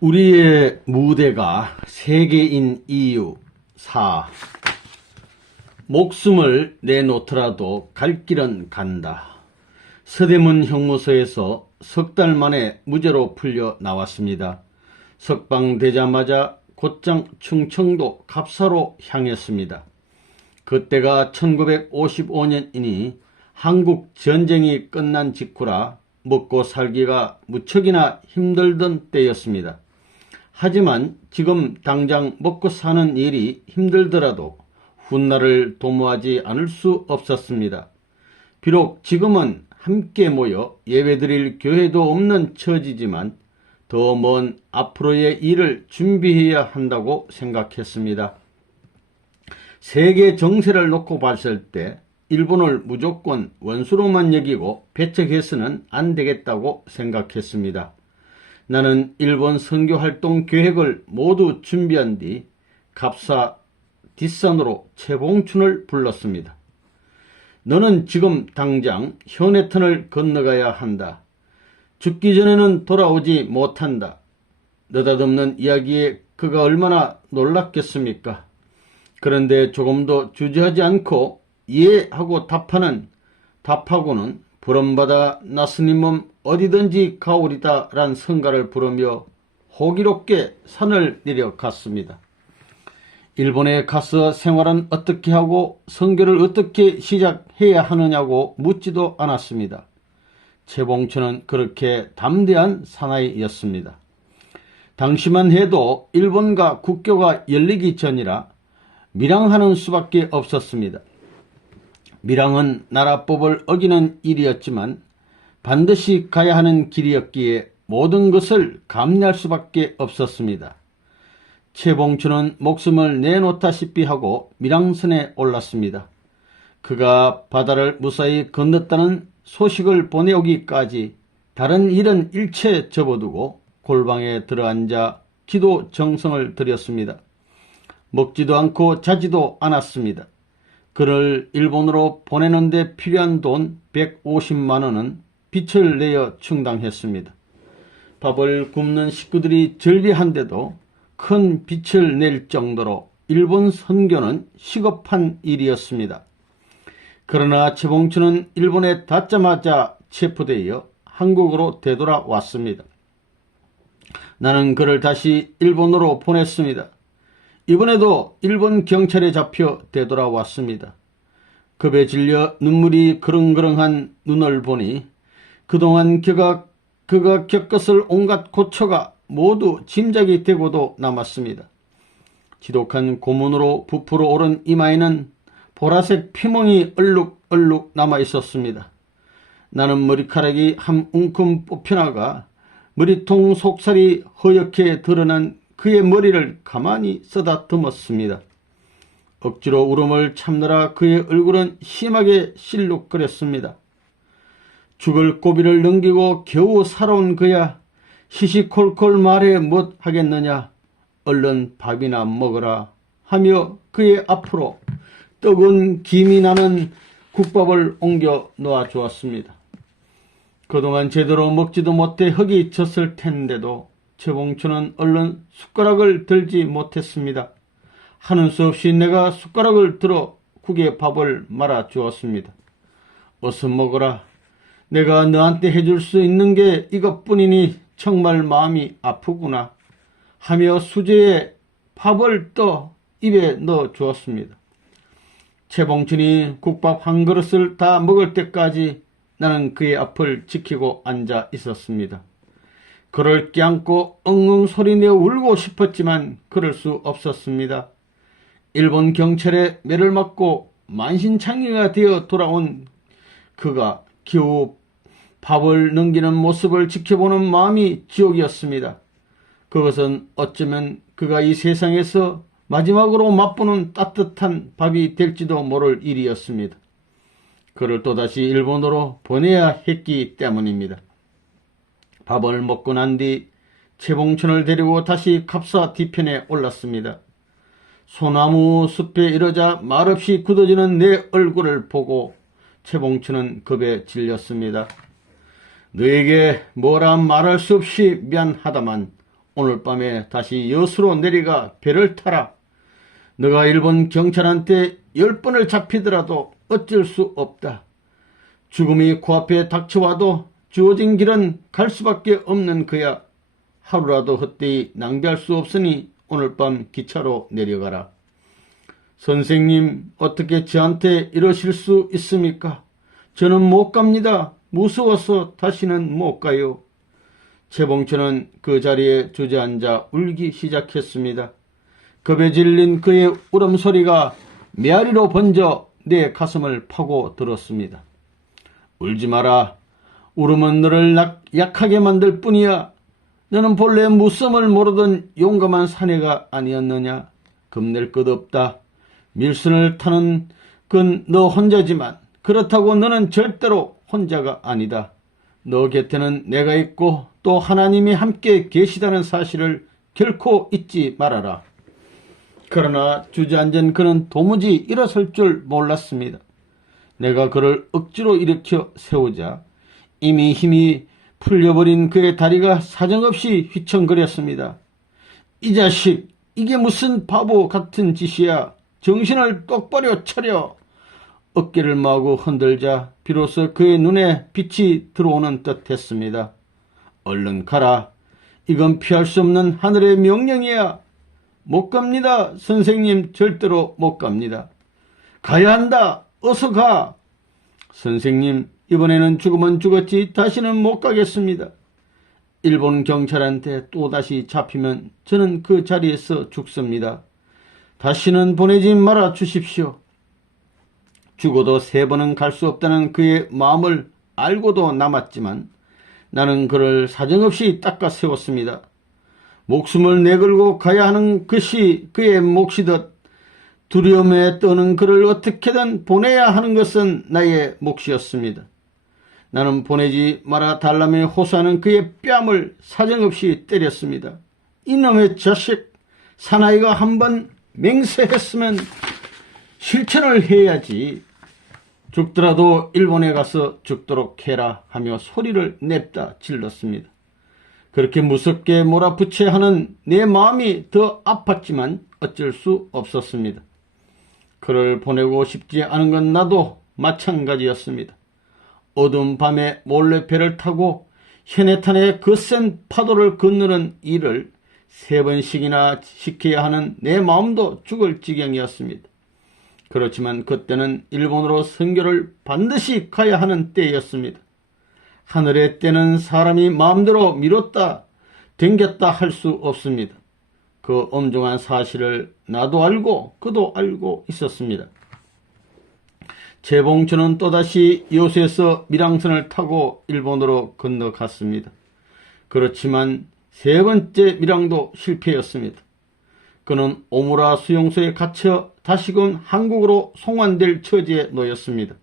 우리의 무대가 세계인 이유 4. 목숨을 내놓더라도 갈 길은 간다. 서대문 형무소에서 석 달 만에 무죄로 풀려 나왔습니다. 석방되자마자 곧장 충청도 갑사로 향했습니다. 그때가 1955년이니 한국 전쟁이 끝난 직후라 먹고 살기가 무척이나 힘들던 때였습니다. 하지만 지금 당장 먹고 사는 일이 힘들더라도 훗날을 도모하지 않을 수 없었습니다. 비록 지금은 함께 모여 예배드릴 교회도 없는 처지지만 더 먼 앞으로의 일을 준비해야 한다고 생각했습니다. 세계 정세를 놓고 봤을 때 일본을 무조건 원수로만 여기고 배척해서는 안 되겠다고 생각했습니다. 나는 일본 선교활동 계획을 모두 준비한 뒤 갑사 뒷산으로 최봉춘을 불렀습니다. 너는 지금 당장 현해탄을 건너가야 한다. 죽기 전에는 돌아오지 못한다. 느닷없는 이야기에 그가 얼마나 놀랐겠습니까? 그런데 조금도 주저하지 않고 예 하고 답하고는 부름받아 나스님 몸 어디든지 가오리다 란 성가를 부르며 호기롭게 산을 내려갔습니다. 일본에 가서 생활은 어떻게 하고 선교를 어떻게 시작해야 하느냐고 묻지도 않았습니다. 최봉춘은 그렇게 담대한 사나이였습니다. 당시만 해도 일본과 국교가 열리기 전이라 밀항하는 수밖에 없었습니다. 밀항은 나라법을 어기는 일이었지만 반드시 가야 하는 길이었기에 모든 것을 감내할 수밖에 없었습니다. 최봉춘은 목숨을 내놓다시피 하고 밀항선에 올랐습니다. 그가 바다를 무사히 건넜다는 소식을 보내오기까지 다른 일은 일체 접어두고 골방에 들어앉아 기도 정성을 드렸습니다. 먹지도 않고 자지도 않았습니다. 그를 일본으로 보내는 데 필요한 돈 150만 원은 빚을 내어 충당했습니다. 밥을 굶는 식구들이 절비한데도 큰 빚을 낼 정도로 일본 선교는 시급한 일이었습니다. 그러나 최봉춘은 일본에 닿자마자 체포되어 한국으로 되돌아왔습니다. 나는 그를 다시 일본으로 보냈습니다. 이번에도 일본 경찰에 잡혀 되돌아왔습니다. 겁에 질려 눈물이 그릉그릉한 눈을 보니 그동안 그가 겪었을 온갖 고초가 모두 짐작이 되고도 남았습니다. 지독한 고문으로 부풀어 오른 이마에는 보라색 피멍이 얼룩얼룩 남아있었습니다. 나는 머리카락이 한 움큼 뽑혀나가 머리통 속살이 허옇게 드러난 그의 머리를 가만히 쓰다듬었습니다. 억지로 울음을 참느라 그의 얼굴은 심하게 실룩거렸습니다. 죽을 고비를 넘기고 겨우 살아온 그야 시시콜콜 말해 못하겠느냐. 얼른 밥이나 먹어라 하며 그의 앞으로 뜨거운 김이 나는 국밥을 옮겨 놓아주었습니다. 그동안 제대로 먹지도 못해 흙이 졌을 텐데도 최봉춘은 얼른 숟가락을 들지 못했습니다. 하는 수 없이 내가 숟가락을 들어 국에 밥을 말아 주었습니다. 어서 먹어라. 내가 너한테 해줄 수 있는 게 이것뿐이니 정말 마음이 아프구나 하며 수저에 밥을 떠 입에 넣어 주었습니다. 최봉춘이 국밥 한 그릇을 다 먹을 때까지 나는 그의 앞을 지키고 앉아 있었습니다. 그를 껴안고 엉엉 소리내어 울고 싶었지만 그럴 수 없었습니다. 일본 경찰에 매를 맞고 만신창이가 되어 돌아온 그가 겨우 밥을 넘기는 모습을 지켜보는 마음이 지옥이었습니다. 그것은 어쩌면 그가 이 세상에서 마지막으로 맛보는 따뜻한 밥이 될지도 모를 일이었습니다. 그를 또다시 일본으로 보내야 했기 때문입니다. 밥을 먹고 난 뒤 최봉춘을 데리고 다시 갑사 뒤편에 올랐습니다. 소나무 숲에 이르자 말없이 굳어지는 내 얼굴을 보고 최봉춘은 겁에 질렸습니다. 너에게 뭐라 말할 수 없이 미안하다만 오늘 밤에 다시 여수로 내려가 배를 타라. 너가 일본 경찰한테 10번을 잡히더라도 어쩔 수 없다. 죽음이 코앞에 닥쳐와도 주어진 길은 갈 수밖에 없는 거야. 하루라도 헛되이 낭비할 수 없으니 오늘 밤 기차로 내려가라. 선생님, 어떻게 저한테 이러실 수 있습니까? 저는 못 갑니다. 무서워서 다시는 못 가요. 최봉천은 그 자리에 주저앉아 울기 시작했습니다. 겁에 질린 그의 울음소리가 메아리로 번져 내 가슴을 파고 들었습니다. 울지 마라. 울음은 너를 약하게 만들 뿐이야. 너는 본래 무썸을 모르던 용감한 사내가 아니었느냐. 겁낼 것 없다. 밀선을 타는 건 너 혼자지만 그렇다고 너는 절대로 혼자가 아니다. 너 곁에는 내가 있고 또 하나님이 함께 계시다는 사실을 결코 잊지 말아라. 그러나 주저앉은 그는 도무지 일어설 줄 몰랐습니다. 내가 그를 억지로 일으켜 세우자 이미 힘이 풀려버린 그의 다리가 사정없이 휘청거렸습니다. 이 자식, 이게 무슨 바보 같은 짓이야. 정신을 똑바로 차려. 어깨를 마구 흔들자 비로소 그의 눈에 빛이 들어오는 듯 했습니다. 얼른 가라. 이건 피할 수 없는 하늘의 명령이야. 못 갑니다. 선생님, 절대로 못 갑니다. 가야 한다. 어서 가. 선생님, 이번에는 죽으면 죽었지 다시는 못 가겠습니다. 일본 경찰한테 또다시 잡히면 저는 그 자리에서 죽습니다. 다시는 보내지 말아 주십시오. 죽어도 3번은 갈 수 없다는 그의 마음을 알고도 남았지만 나는 그를 사정없이 닦아 세웠습니다. 목숨을 내걸고 가야 하는 것이 그의 몫이듯 두려움에 떠는 그를 어떻게든 보내야 하는 것은 나의 몫이었습니다. 나는 보내지 말아 달라며 호소하는 그의 뺨을 사정없이 때렸습니다. 이놈의 자식, 사나이가 한번 맹세했으면 실천을 해야지. 죽더라도 일본에 가서 죽도록 해라 하며 소리를 냅다 질렀습니다. 그렇게 무섭게 몰아붙여야 하는 내 마음이 더 아팠지만 어쩔 수 없었습니다. 그를 보내고 싶지 않은 건 나도 마찬가지였습니다. 어두운 밤에 몰래 배를 타고 현해탄의 거센 파도를 건너는 일을 3번씩이나 시켜야 하는 내 마음도 죽을 지경이었습니다. 그렇지만 그때는 일본으로 선교를 반드시 가야 하는 때였습니다. 하늘의 때는 사람이 마음대로 미뤘다 댕겼다 할 수 없습니다. 그 엄중한 사실을 나도 알고 그도 알고 있었습니다. 최봉천은 또다시 여수에서 밀항선을 타고 일본으로 건너갔습니다. 그렇지만 3번째 밀항도 실패였습니다. 그는 오무라 수용소에 갇혀 다시금 한국으로 송환될 처지에 놓였습니다.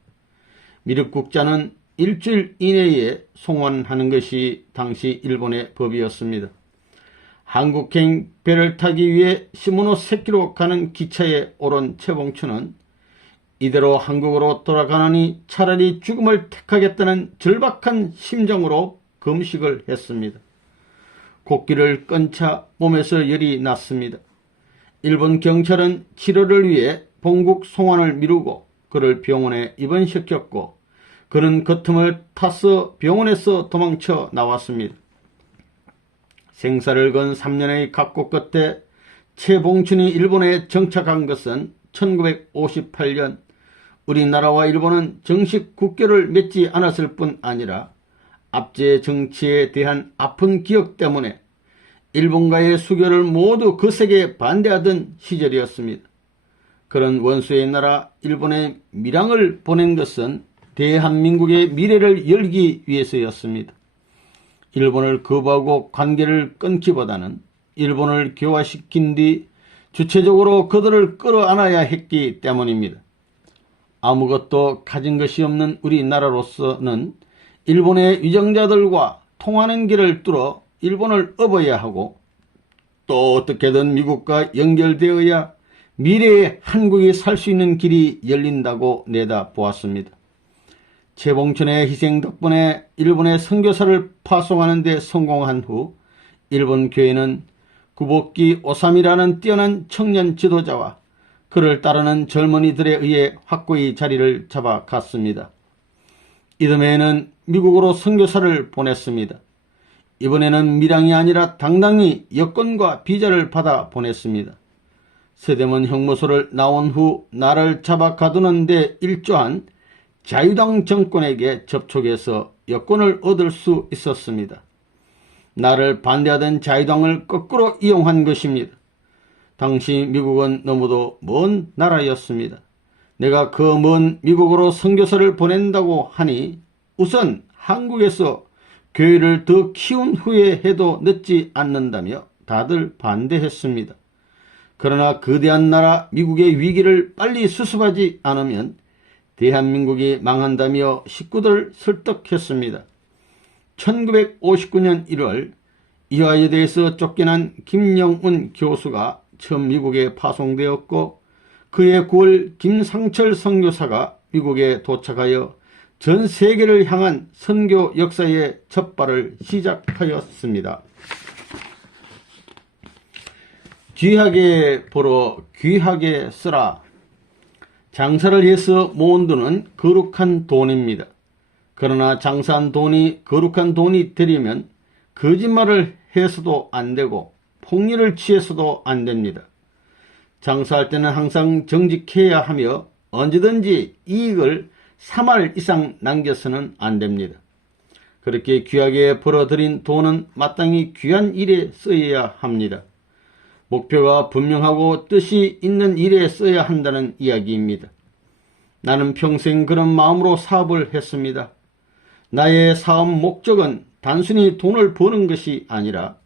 미륵국자는 일주일 이내에 송환하는 것이 당시 일본의 법이었습니다. 한국행 배를 타기 위해 시모노세키로 가는 기차에 오른 최봉천은 이대로 한국으로 돌아가느니 차라리 죽음을 택하겠다는 절박한 심정으로 금식을 했습니다. 곡기를 끈차 몸에서 열이 났습니다. 일본 경찰은 치료를 위해 본국 송환을 미루고 그를 병원에 입원시켰고 그는 그 틈을 타서 병원에서 도망쳐 나왔습니다. 생사를 건 3년의 각고 끝에 최봉천이 일본에 정착한 것은 1958년 우리나라와 일본은 정식 국교를 맺지 않았을 뿐 아니라 압제 정치에 대한 아픈 기억 때문에 일본과의 수교를 모두 거세게 반대하던 시절이었습니다. 그런 원수의 나라 일본에 밀항을 보낸 것은 대한민국의 미래를 열기 위해서였습니다. 일본을 거부하고 관계를 끊기보다는 일본을 교화시킨 뒤 주체적으로 그들을 끌어안아야 했기 때문입니다. 아무것도 가진 것이 없는 우리나라로서는 일본의 위정자들과 통하는 길을 뚫어 일본을 업어야 하고 또 어떻게든 미국과 연결되어야 미래의 한국이 살 수 있는 길이 열린다고 내다보았습니다. 최봉천의 희생 덕분에 일본의 선교사를 파송하는 데 성공한 후 일본 교회는 구복기 오삼이라는 뛰어난 청년 지도자와 그를 따르는 젊은이들에 의해 확고히 자리를 잡아갔습니다. 이듬해에는 미국으로 선교사를 보냈습니다. 이번에는 밀양이 아니라 당당히 여권과 비자를 받아 보냈습니다. 서대문 형무소를 나온 후 나를 잡아 가두는 데 일조한 자유당 정권에게 접촉해서 여권을 얻을 수 있었습니다. 나를 반대하던 자유당을 거꾸로 이용한 것입니다. 당시 미국은 너무도 먼 나라였습니다. 내가 그 먼 미국으로 선교사를 보낸다고 하니 우선 한국에서 교회를 더 키운 후에 해도 늦지 않는다며 다들 반대했습니다. 그러나 거대한 나라 미국의 위기를 빨리 수습하지 않으면 대한민국이 망한다며 식구들을 설득했습니다. 1959년 1월 이화여대에서 쫓겨난 김영운 교수가 처음 미국에 파송되었고 그해 9월 김상철 선교사가 미국에 도착하여 전 세계를 향한 선교 역사의 첫발을 시작하였습니다. 귀하게 벌어 귀하게 쓰라. 장사를 해서 모은 돈은 거룩한 돈입니다. 그러나 장사한 돈이 거룩한 돈이 되려면 거짓말을 해서도 안 되고 폭리를 취해서도 안 됩니다. 장사할 때는 항상 정직해야 하며 언제든지 이익을 3할 이상 남겨서는 안 됩니다. 그렇게 귀하게 벌어들인 돈은 마땅히 귀한 일에 쓰여야 합니다. 목표가 분명하고 뜻이 있는 일에 써야 한다는 이야기입니다. 나는 평생 그런 마음으로 사업을 했습니다. 나의 사업 목적은 단순히 돈을 버는 것이 아니라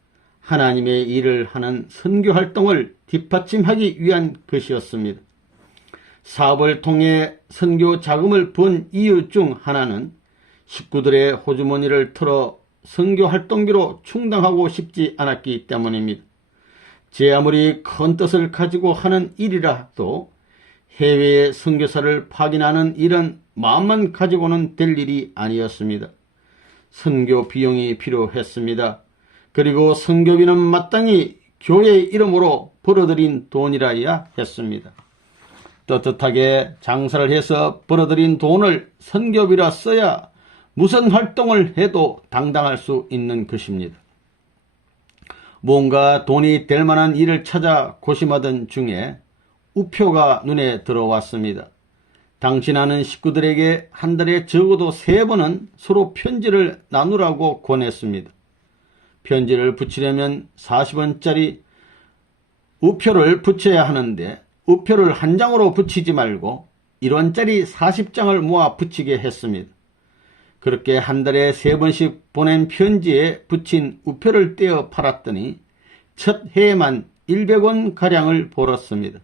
하나님의 일을 하는 선교 활동을 뒷받침하기 위한 것이었습니다. 사업을 통해 선교 자금을 번 이유 중 하나는 식구들의 호주머니를 털어 선교 활동비로 충당하고 싶지 않았기 때문입니다. 제 아무리 큰 뜻을 가지고 하는 일이라도 해외의 선교사를 파견하는 일은 마음만 가지고는 될 일이 아니었습니다. 선교 비용이 필요했습니다. 그리고 선교비는 마땅히 교회 이름으로 벌어들인 돈이라야 했습니다. 떳떳하게 장사를 해서 벌어들인 돈을 선교비라 써야 무슨 활동을 해도 당당할 수 있는 것입니다. 뭔가 돈이 될 만한 일을 찾아 고심하던 중에 우표가 눈에 들어왔습니다. 당신하는 식구들에게 한 달에 적어도 3번은 서로 편지를 나누라고 권했습니다. 편지를 붙이려면 40원짜리 우표를 붙여야 하는데 우표를 한 장으로 붙이지 말고 1원짜리 40장을 모아 붙이게 했습니다. 그렇게 한 달에 3번씩 보낸 편지에 붙인 우표를 떼어 팔았더니 첫 해에만 100원가량을 벌었습니다.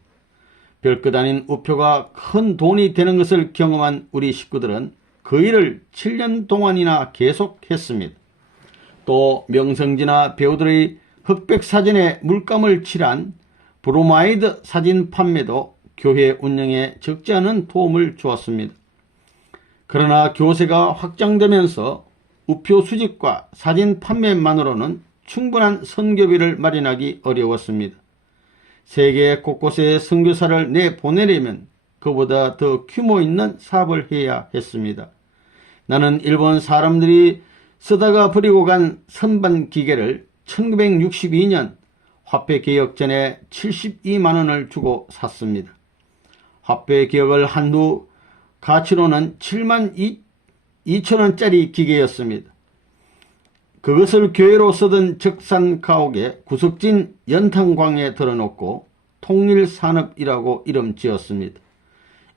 별것 아닌 우표가 큰 돈이 되는 것을 경험한 우리 식구들은 그 일을 7년 동안이나 계속했습니다. 또 명성지나 배우들의 흑백 사진에 물감을 칠한 브로마이드 사진 판매도 교회 운영에 적지 않은 도움을 주었습니다. 그러나 교세가 확장되면서 우표 수집과 사진 판매만으로는 충분한 선교비를 마련하기 어려웠습니다. 세계 곳곳에 선교사를 내보내려면 그보다 더 규모 있는 사업을 해야 했습니다. 나는 일본 사람들이 쓰다가 버리고 간 선반 기계를 1962년 화폐 개혁 전에 72만 원을 주고 샀습니다. 화폐 개혁을 한 후 가치로는 7만 2천 원짜리 기계였습니다. 그것을 교회로 쓰던 적산 가옥에 구석진 연탄광에 들어놓고 통일산업이라고 이름 지었습니다.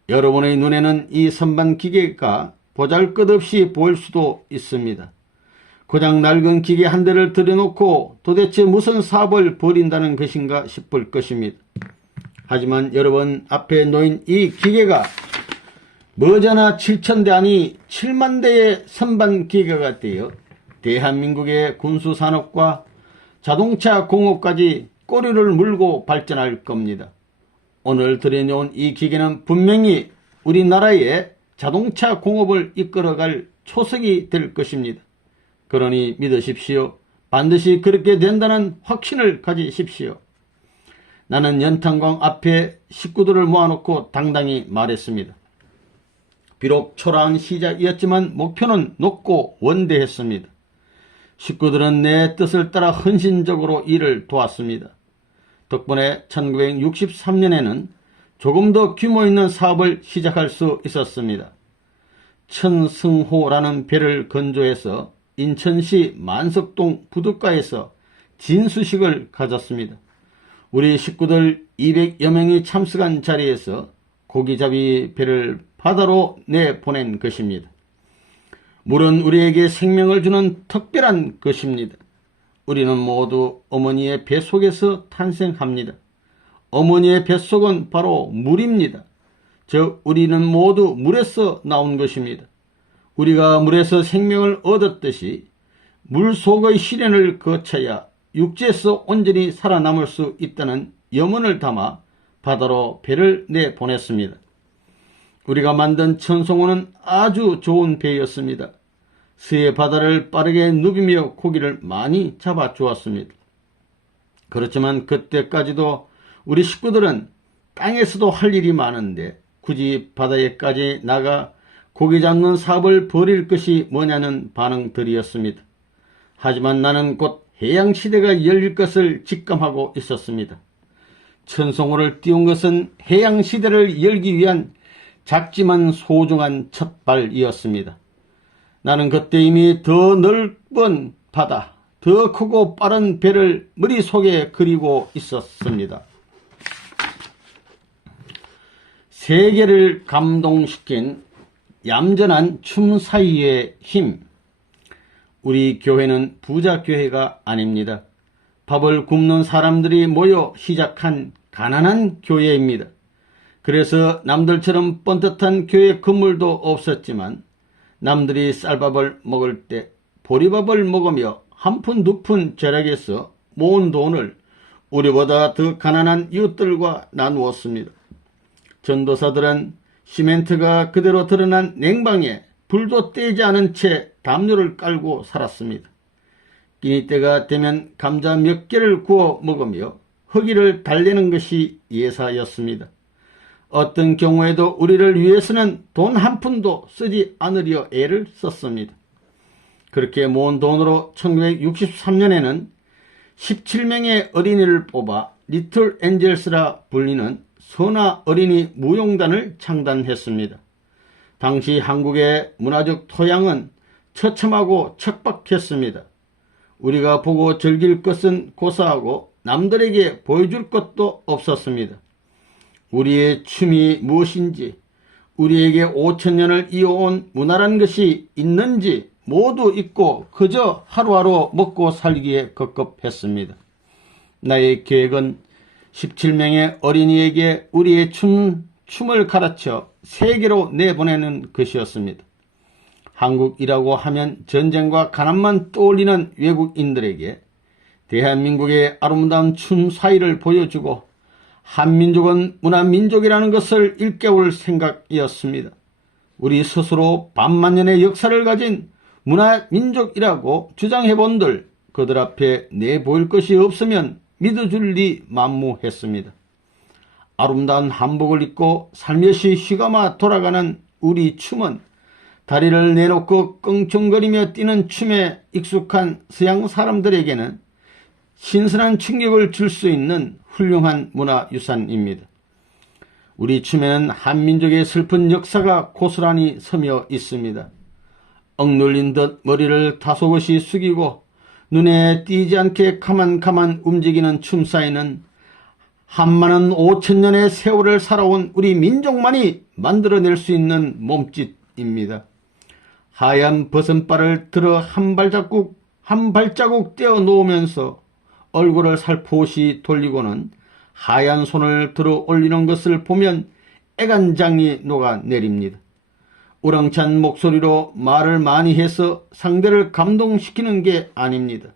여러분의 눈에는 이 선반 기계가 보잘것없이 보일 수도 있습니다. 고장 낡은 기계 한 대를 들여놓고 도대체 무슨 사업을 벌인다는 것인가 싶을 것입니다. 하지만 여러분 앞에 놓인 이 기계가 머지않아 7,000대 아니 7만 대의 선반 기계가 되어 대한민국의 군수산업과 자동차 공업까지 꼬리를 물고 발전할 겁니다. 오늘 들여놓은 이 기계는 분명히 우리나라의 자동차 공업을 이끌어갈 초석이 될 것입니다. 그러니 믿으십시오. 반드시 그렇게 된다는 확신을 가지십시오. 나는 연탄광 앞에 식구들을 모아놓고 당당히 말했습니다. 비록 초라한 시작이었지만 목표는 높고 원대했습니다. 식구들은 내 뜻을 따라 헌신적으로 일을 도왔습니다. 덕분에 1963년에는 조금 더 규모 있는 사업을 시작할 수 있었습니다. 천승호라는 배를 건조해서 인천시 만석동 부둣가에서 진수식을 가졌습니다. 우리 식구들 200여 명이 참석한 자리에서 고기잡이 배를 바다로 내보낸 것입니다. 물은 우리에게 생명을 주는 특별한 것입니다. 우리는 모두 어머니의 뱃속에서 탄생합니다. 어머니의 뱃속은 바로 물입니다. 즉 우리는 모두 물에서 나온 것입니다. 우리가 물에서 생명을 얻었듯이 물속의 시련을 거쳐야 육지에서 온전히 살아남을 수 있다는 염원을 담아 바다로 배를 내보냈습니다. 우리가 만든 천송호는 아주 좋은 배였습니다. 서해 바다를 빠르게 누비며 고기를 많이 잡아주었습니다. 그렇지만 그때까지도 우리 식구들은 땅에서도 할 일이 많은데 굳이 바다에까지 나가 고기 잡는 사업을 벌일 것이 뭐냐는 반응들이었습니다. 하지만 나는 곧 해양시대가 열릴 것을 직감하고 있었습니다. 천송호를 띄운 것은 해양시대를 열기 위한 작지만 소중한 첫발이었습니다. 나는 그때 이미 더 넓은 바다, 더 크고 빠른 배를 머릿속에 그리고 있었습니다. 세계를 감동시킨 얌전한 춤 사이의 힘. 우리 교회는 부자 교회가 아닙니다. 밥을 굶는 사람들이 모여 시작한 가난한 교회입니다. 그래서 남들처럼 번듯한 교회 건물도 없었지만 남들이 쌀밥을 먹을 때 보리밥을 먹으며 한 푼 두 푼 절약해서 모은 돈을 우리보다 더 가난한 이웃들과 나누었습니다. 전도사들은 시멘트가 그대로 드러난 냉방에 불도 떼지 않은 채 담요를 깔고 살았습니다. 끼니 때가 되면 감자 몇 개를 구워 먹으며 허기를 달래는 것이 예사였습니다. 어떤 경우에도 우리를 위해서는 돈 한 푼도 쓰지 않으려 애를 썼습니다. 그렇게 모은 돈으로 1963년에는 17명의 어린이를 뽑아 리틀 엔젤스라 불리는 선화 어린이 무용단을 창단했습니다. 당시 한국의 문화적 토양은 처참하고 척박했습니다. 우리가 보고 즐길 것은 고사하고 남들에게 보여줄 것도 없었습니다. 우리의 춤이 무엇인지, 우리에게 5천년을 이어온 문화란 것이 있는지 모두 잊고 그저 하루하루 먹고 살기에 급급했습니다. 나의 계획은 17명의 어린이에게 우리의 춤을 가르쳐 세계로 내보내는 것이었습니다. 한국이라고 하면 전쟁과 가난만 떠올리는 외국인들에게 대한민국의 아름다운 춤 사이를 보여주고 한민족은 문화민족이라는 것을 일깨울 생각이었습니다. 우리 스스로 반만년의 역사를 가진 문화민족이라고 주장해본들 그들 앞에 내보일 것이 없으면 믿어줄 리 만무했습니다. 아름다운 한복을 입고 살며시 휘감아 돌아가는 우리 춤은 다리를 내놓고 끙충거리며 뛰는 춤에 익숙한 서양 사람들에게는 신선한 충격을 줄 수 있는 훌륭한 문화유산입니다. 우리 춤에는 한민족의 슬픈 역사가 고스란히 서며 있습니다. 억눌린 듯 머리를 다소곳이 숙이고 눈에 띄지 않게 가만가만 움직이는 춤 사이는 한많은 5천년의 세월을 살아온 우리 민족만이 만들어낼 수 있는 몸짓입니다. 하얀 버선발을 들어 한 발자국 떼어 놓으면서 얼굴을 살포시 돌리고는 하얀 손을 들어 올리는 것을 보면 애간장이 녹아내립니다. 우렁찬 목소리로 말을 많이 해서 상대를 감동시키는 게 아닙니다.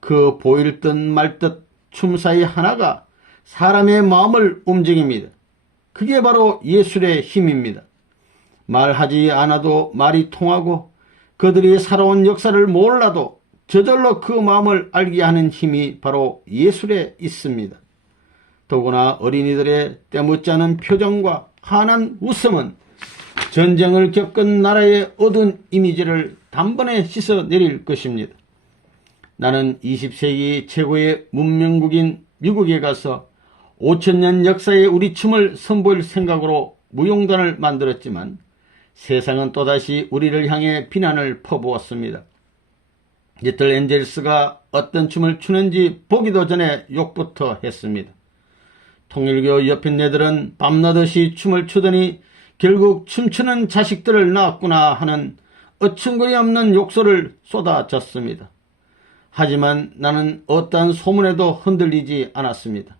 그 보일 듯 말 듯 춤 사이 하나가 사람의 마음을 움직입니다. 그게 바로 예술의 힘입니다. 말하지 않아도 말이 통하고 그들이 살아온 역사를 몰라도 저절로 그 마음을 알게 하는 힘이 바로 예술에 있습니다. 더구나 어린이들의 때묻지 않은 표정과 환한 웃음은 전쟁을 겪은 나라의 어두운 이미지를 단번에 씻어내릴 것입니다. 나는 20세기 최고의 문명국인 미국에 가서 5000년 역사의 우리 춤을 선보일 생각으로 무용단을 만들었지만 세상은 또다시 우리를 향해 비난을 퍼부었습니다. 리틀 엔젤스가 어떤 춤을 추는지 보기도 전에 욕부터 했습니다. 통일교 여편네들은 밤낮없이 춤을 추더니 결국 춤추는 자식들을 낳았구나 하는 어처구니 없는 욕설을 쏟아졌습니다. 하지만 나는 어떠한 소문에도 흔들리지 않았습니다.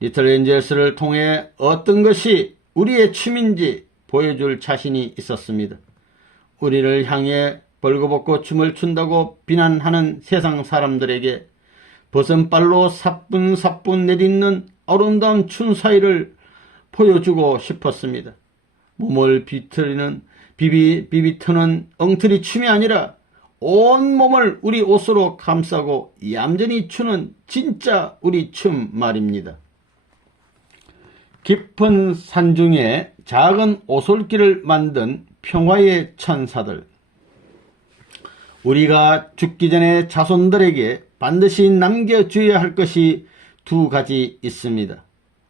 리틀 엔젤스를 통해 어떤 것이 우리의 춤인지 보여줄 자신이 있었습니다. 우리를 향해 벌거벗고 춤을 춘다고 비난하는 세상 사람들에게 버선발로 사뿐사뿐 내딛는 아름다운 춤사위를 보여주고 싶었습니다. 몸을 비비트는 엉터리 춤이 아니라 온몸을 우리 옷으로 감싸고 얌전히 추는 진짜 우리 춤 말입니다. 깊은 산중에 작은 오솔길을 만든 평화의 천사들. 우리가 죽기 전에 자손들에게 반드시 남겨줘야 할 것이 두 가지 있습니다.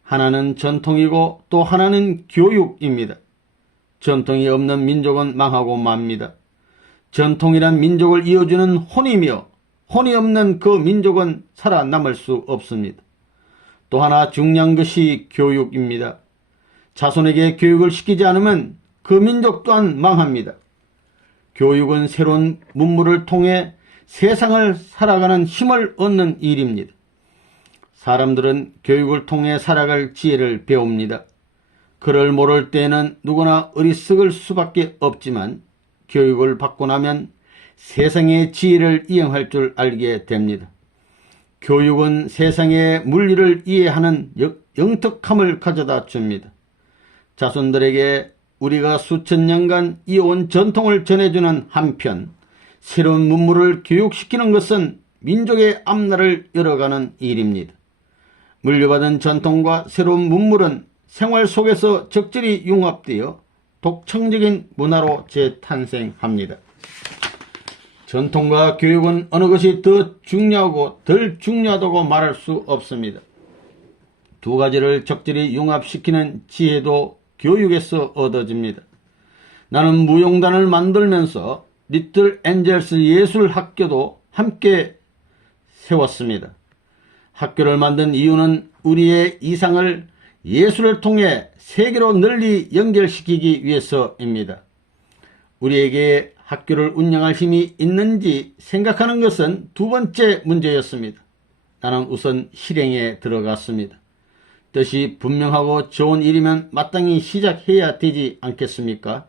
하나는 전통이고 또 하나는 교육입니다. 전통이 없는 민족은 망하고 맙니다. 전통이란 민족을 이어주는 혼이며 혼이 없는 그 민족은 살아남을 수 없습니다. 또 하나 중요한 것이 교육입니다. 자손에게 교육을 시키지 않으면 그 민족 또한 망합니다. 교육은 새로운 문물을 통해 세상을 살아가는 힘을 얻는 일입니다. 사람들은 교육을 통해 살아갈 지혜를 배웁니다. 그를 모를 때에는 누구나 어리석을 수밖에 없지만 교육을 받고 나면 세상의 지혜를 이용할 줄 알게 됩니다. 교육은 세상의 물리를 이해하는 영특함을 가져다 줍니다. 자손들에게 우리가 수천 년간 이어온 전통을 전해주는 한편 새로운 문물을 교육시키는 것은 민족의 앞날을 열어가는 일입니다. 물려받은 전통과 새로운 문물은 생활 속에서 적절히 융합되어 독창적인 문화로 재탄생합니다. 전통과 교육은 어느 것이 더 중요하고 덜 중요하다고 말할 수 없습니다. 두 가지를 적절히 융합시키는 지혜도 교육에서 얻어집니다. 나는 무용단을 만들면서 리틀 엔젤스 예술학교도 함께 세웠습니다. 학교를 만든 이유는 우리의 이상을 예술을 통해 세계로 널리 연결시키기 위해서입니다. 우리에게 학교를 운영할 힘이 있는지 생각하는 것은 두 번째 문제였습니다. 나는 우선 실행에 들어갔습니다. 뜻이 분명하고 좋은 일이면 마땅히 시작해야 되지 않겠습니까?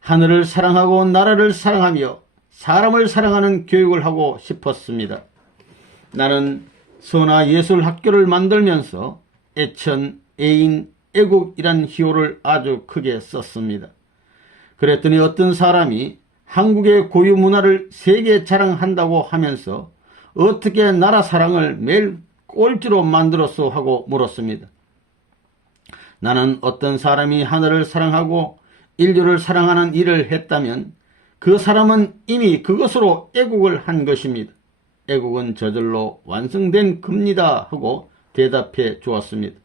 하늘을 사랑하고 나라를 사랑하며 사람을 사랑하는 교육을 하고 싶었습니다. 나는 선화예술학교를 만들면서 애천, 애인, 애국이란 기호를 아주 크게 썼습니다. 그랬더니 어떤 사람이 한국의 고유 문화를 세계 자랑한다고 하면서 어떻게 나라 사랑을 매일 꼴찌로 만들었소 하고 물었습니다. 나는 어떤 사람이 하늘을 사랑하고 인류를 사랑하는 일을 했다면 그 사람은 이미 그것으로 애국을 한 것입니다. 애국은 저절로 완성된 겁니다 하고 대답해 주었습니다.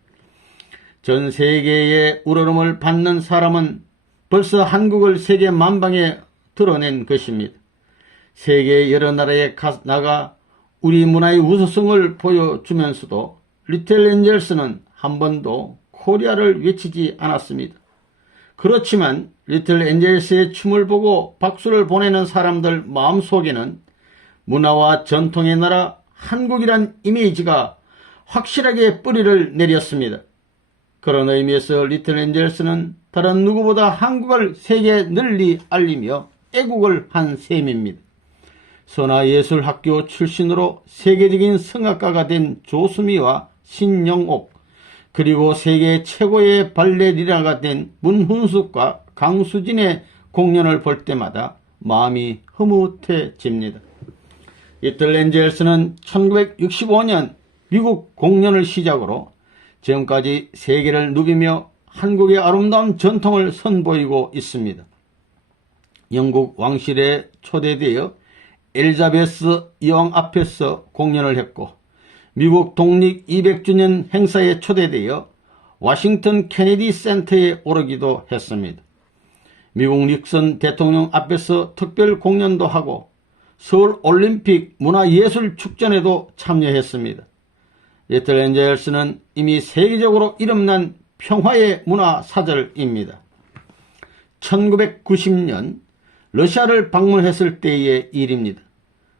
전 세계의 우러름을 받는 사람은 벌써 한국을 세계 만방에 드러낸 것입니다. 세계 여러 나라에 나가 우리 문화의 우수성을 보여주면서도 리틀 엔젤스는 한 번도 코리아를 외치지 않았습니다. 그렇지만 리틀 엔젤스의 춤을 보고 박수를 보내는 사람들 마음속에는 문화와 전통의 나라 한국이란 이미지가 확실하게 뿌리를 내렸습니다. 그런 의미에서 리틀 엔젤스는 다른 누구보다 한국을 세계에 널리 알리며 애국을 한 셈입니다. 선화예술학교 출신으로 세계적인 성악가가 된 조수미와 신영옥, 그리고 세계 최고의 발레리나가 된 문훈숙과 강수진의 공연을 볼 때마다 마음이 흐뭇해집니다. 리틀 엔젤스는 1965년 미국 공연을 시작으로 지금까지 세계를 누비며 한국의 아름다운 전통을 선보이고 있습니다. 영국 왕실에 초대되어 엘리자베스 여왕 앞에서 공연을 했고, 미국 독립 200주년 행사에 초대되어 워싱턴 케네디 센터에 오르기도 했습니다. 미국 닉슨 대통령 앞에서 특별 공연도 하고 서울 올림픽 문화예술축전에도 참여했습니다. 리틀 엔젤스는 이미 세계적으로 이름난 평화의 문화사절입니다. 1990년 러시아를 방문했을 때의 일입니다.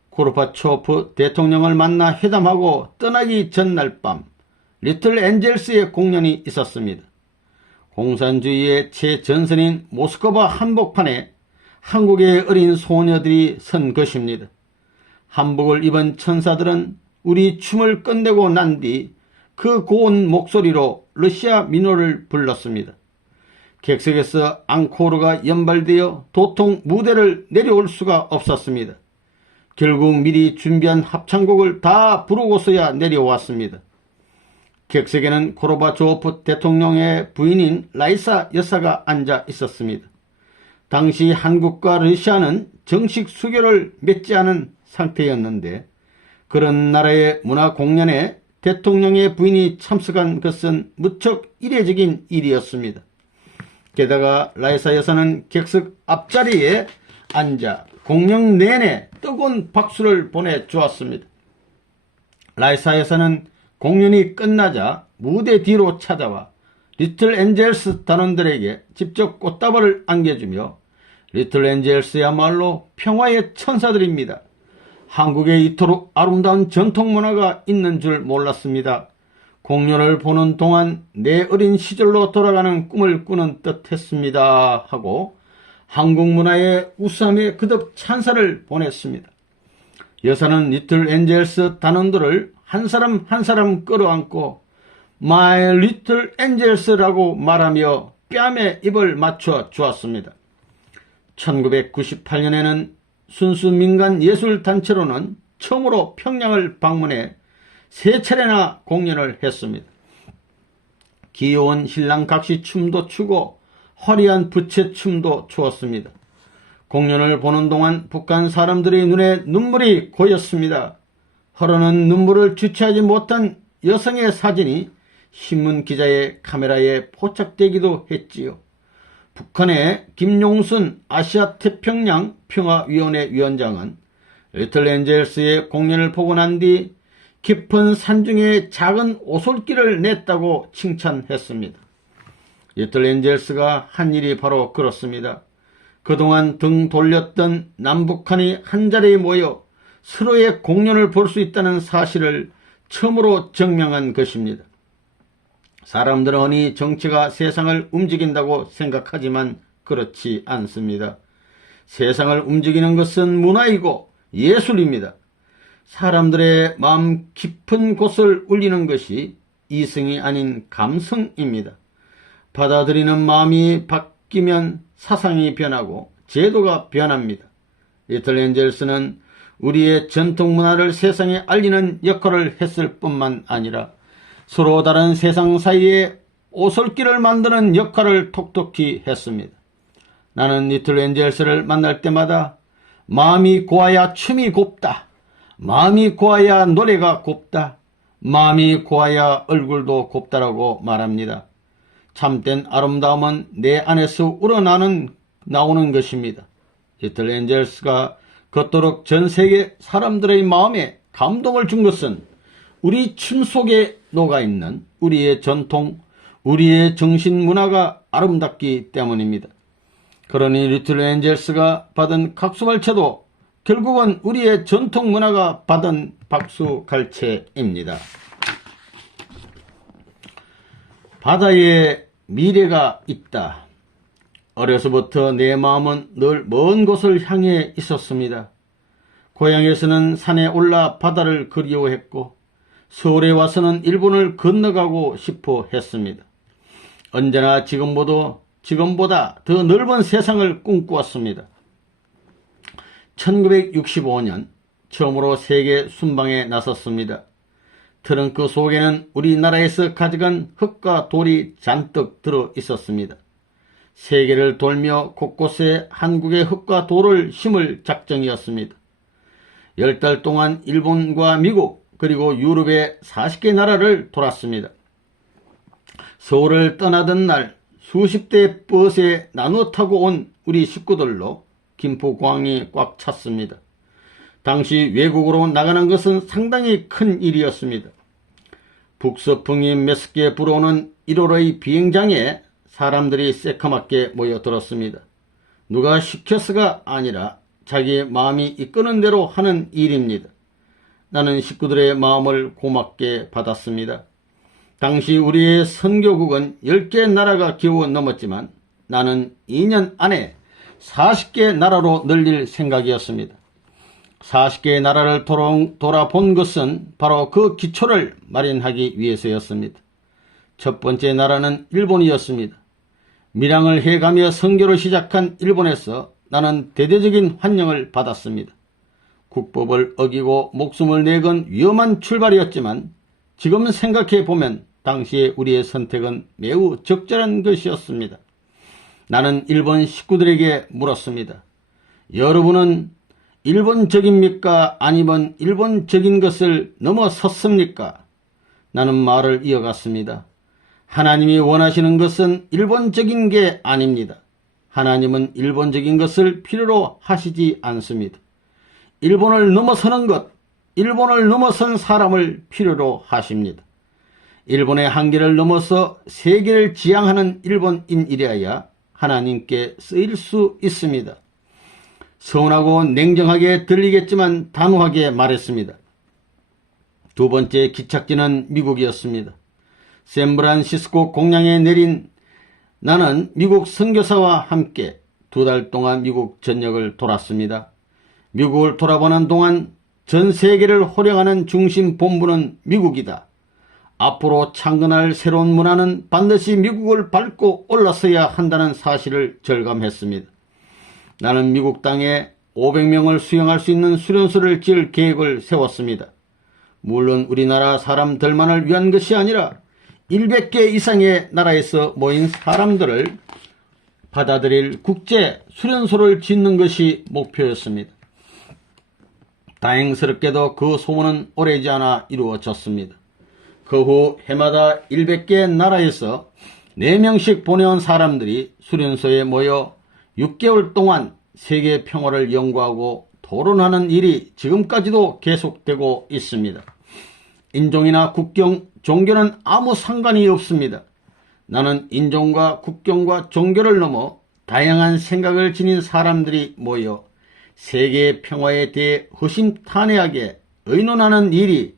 고르바초프 대통령을 만나 회담하고 떠나기 전날 밤 리틀 엔젤스의 공연이 있었습니다. 공산주의의 최전선인 모스크바 한복판에 한국의 어린 소녀들이 선 것입니다. 한복을 입은 천사들은 우리 춤을 끝내고 난 뒤 그 고운 목소리로 러시아 민요를 불렀습니다. 객석에서 앙코르가 연발되어 도통 무대를 내려올 수가 없었습니다. 결국 미리 준비한 합창곡을 다 부르고서야 내려왔습니다. 객석에는 고르바초프 대통령의 부인인 라이사 여사가 앉아 있었습니다. 당시 한국과 러시아는 정식 수교를 맺지 않은 상태였는데, 그런 나라의 문화 공연에 대통령의 부인이 참석한 것은 무척 이례적인 일이었습니다. 게다가 라이사 여사는 객석 앞자리에 앉아 공연 내내 뜨거운 박수를 보내주었습니다. 라이사 여사는 공연이 끝나자 무대 뒤로 찾아와 리틀 엔젤스 단원들에게 직접 꽃다발을 안겨주며 리틀 엔젤스야말로 평화의 천사들입니다. 한국에 이토록 아름다운 전통문화가 있는 줄 몰랐습니다. 공연을 보는 동안 내 어린 시절로 돌아가는 꿈을 꾸는 듯 했습니다 하고 한국 문화의 우수함에 그득 찬사를 보냈습니다. 여사는 리틀 엔젤스 단원들을 한 사람 한 사람 끌어안고 My Little Angels라고 말하며 뺨에 입을 맞춰 주었습니다. 1998년에는 순수 민간 예술단체로는 처음으로 평양을 방문해 3차례나 공연을 했습니다. 귀여운 신랑 각시 춤도 추고 화려한 부채춤도 추었습니다. 공연을 보는 동안 북한 사람들의 눈에 눈물이 고였습니다. 흐르는 눈물을 주체하지 못한 여성의 사진이 신문 기자의 카메라에 포착되기도 했지요. 북한의 김용순 아시아태평양 평화위원회 위원장은 리틀 엔젤스의 공연을 보고 난 뒤 깊은 산중에 작은 오솔길을 냈다고 칭찬했습니다. 리틀 엔젤스가 한 일이 바로 그렇습니다. 그동안 등 돌렸던 남북한이 한자리에 모여 서로의 공연을 볼 수 있다는 사실을 처음으로 증명한 것입니다. 사람들은 흔히 정치가 세상을 움직인다고 생각하지만 그렇지 않습니다. 세상을 움직이는 것은 문화이고 예술입니다. 사람들의 마음 깊은 곳을 울리는 것이 이성이 아닌 감성입니다. 받아들이는 마음이 바뀌면 사상이 변하고 제도가 변합니다. 리틀 엔젤스는 우리의 전통 문화를 세상에 알리는 역할을 했을 뿐만 아니라 서로 다른 세상 사이에 오솔길을 만드는 역할을 톡톡히 했습니다. 나는 리틀 엔젤스를 만날 때마다 마음이 고와야 춤이 곱다. 마음이 고와야 노래가 곱다. 마음이 고와야 얼굴도 곱다라고 말합니다. 참된 아름다움은 내 안에서 나오는 것입니다. 리틀 엔젤스가 그토록 전 세계 사람들의 마음에 감동을 준 것은 우리 춤 속에 녹아있는 우리의 전통, 우리의 정신문화가 아름답기 때문입니다. 그러니 리틀 엔젤스가 받은 각수갈채도 결국은 우리의 전통문화가 받은 박수갈채입니다. 바다에 미래가 있다. 어려서부터 내 마음은 늘 먼 곳을 향해 있었습니다. 고향에서는 산에 올라 바다를 그리워했고 서울에 와서는 일본을 건너가고 싶어 했습니다. 언제나 지금보다 더 넓은 세상을 꿈꾸었습니다. 1965년 처음으로 세계 순방에 나섰습니다. 트렁크 속에는 우리나라에서 가져간 흙과 돌이 잔뜩 들어 있었습니다. 세계를 돌며 곳곳에 한국의 흙과 돌을 심을 작정이었습니다. 10달 동안 일본과 미국 그리고 유럽의 40개 나라를 돌았습니다. 서울을 떠나던 날 수십 대 버스에 나눠 타고 온 우리 식구들로 김포공항이 꽉 찼습니다. 당시 외국으로 나가는 것은 상당히 큰 일이었습니다. 북서풍이 메스게 불어오는 1월의 비행장에 사람들이 새카맣게 모여들었습니다. 누가 시켜서가 아니라 자기 마음이 이끄는 대로 하는 일입니다. 나는 식구들의 마음을 고맙게 받았습니다. 당시 우리의 선교국은 10개 나라가 겨우 넘었지만 나는 2년 안에 40개 나라로 늘릴 생각이었습니다. 40개의 나라를 돌아본 것은 바로 그 기초를 마련하기 위해서였습니다. 첫 번째 나라는 일본이었습니다. 밀양을 해가며 선교를 시작한 일본에서 나는 대대적인 환영을 받았습니다. 국법을 어기고 목숨을 내건 위험한 출발이었지만 지금 생각해보면 당시에 우리의 선택은 매우 적절한 것이었습니다. 나는 일본 식구들에게 물었습니다. 여러분은 일본적입니까? 아니면 일본적인 것을 넘어섰습니까? 나는 말을 이어갔습니다. 하나님이 원하시는 것은 일본적인 게 아닙니다. 하나님은 일본적인 것을 필요로 하시지 않습니다. 일본을 넘어서는 것, 일본을 넘어선 사람을 필요로 하십니다. 일본의 한계를 넘어서 세계를 지향하는 일본인이라야 하나님께 쓰일 수 있습니다. 서운하고 냉정하게 들리겠지만 단호하게 말했습니다. 두 번째 기착지는 미국이었습니다. 샌프란시스코 공항에 내린 나는 미국 선교사와 함께 2달 동안 미국 전역을 돌았습니다. 미국을 돌아보는 동안 전 세계를 호령하는 중심 본부는 미국이다. 앞으로 창건할 새로운 문화는 반드시 미국을 밟고 올라서야 한다는 사실을 절감했습니다. 나는 미국 땅에 500명을 수용할 수 있는 수련소를 지을 계획을 세웠습니다. 물론 우리나라 사람들만을 위한 것이 아니라 100개 이상의 나라에서 모인 사람들을 받아들일 국제 수련소를 짓는 것이 목표였습니다. 다행스럽게도 그 소원은 오래지 않아 이루어졌습니다. 그 후 해마다 100개 나라에서 4명씩 보내온 사람들이 수련소에 모여 6개월 동안 세계 평화를 연구하고 토론하는 일이 지금까지도 계속되고 있습니다. 인종이나 국경, 종교는 아무 상관이 없습니다. 나는 인종과 국경과 종교를 넘어 다양한 생각을 지닌 사람들이 모여 세계 평화에 대해 허심탄회하게 의논하는 일이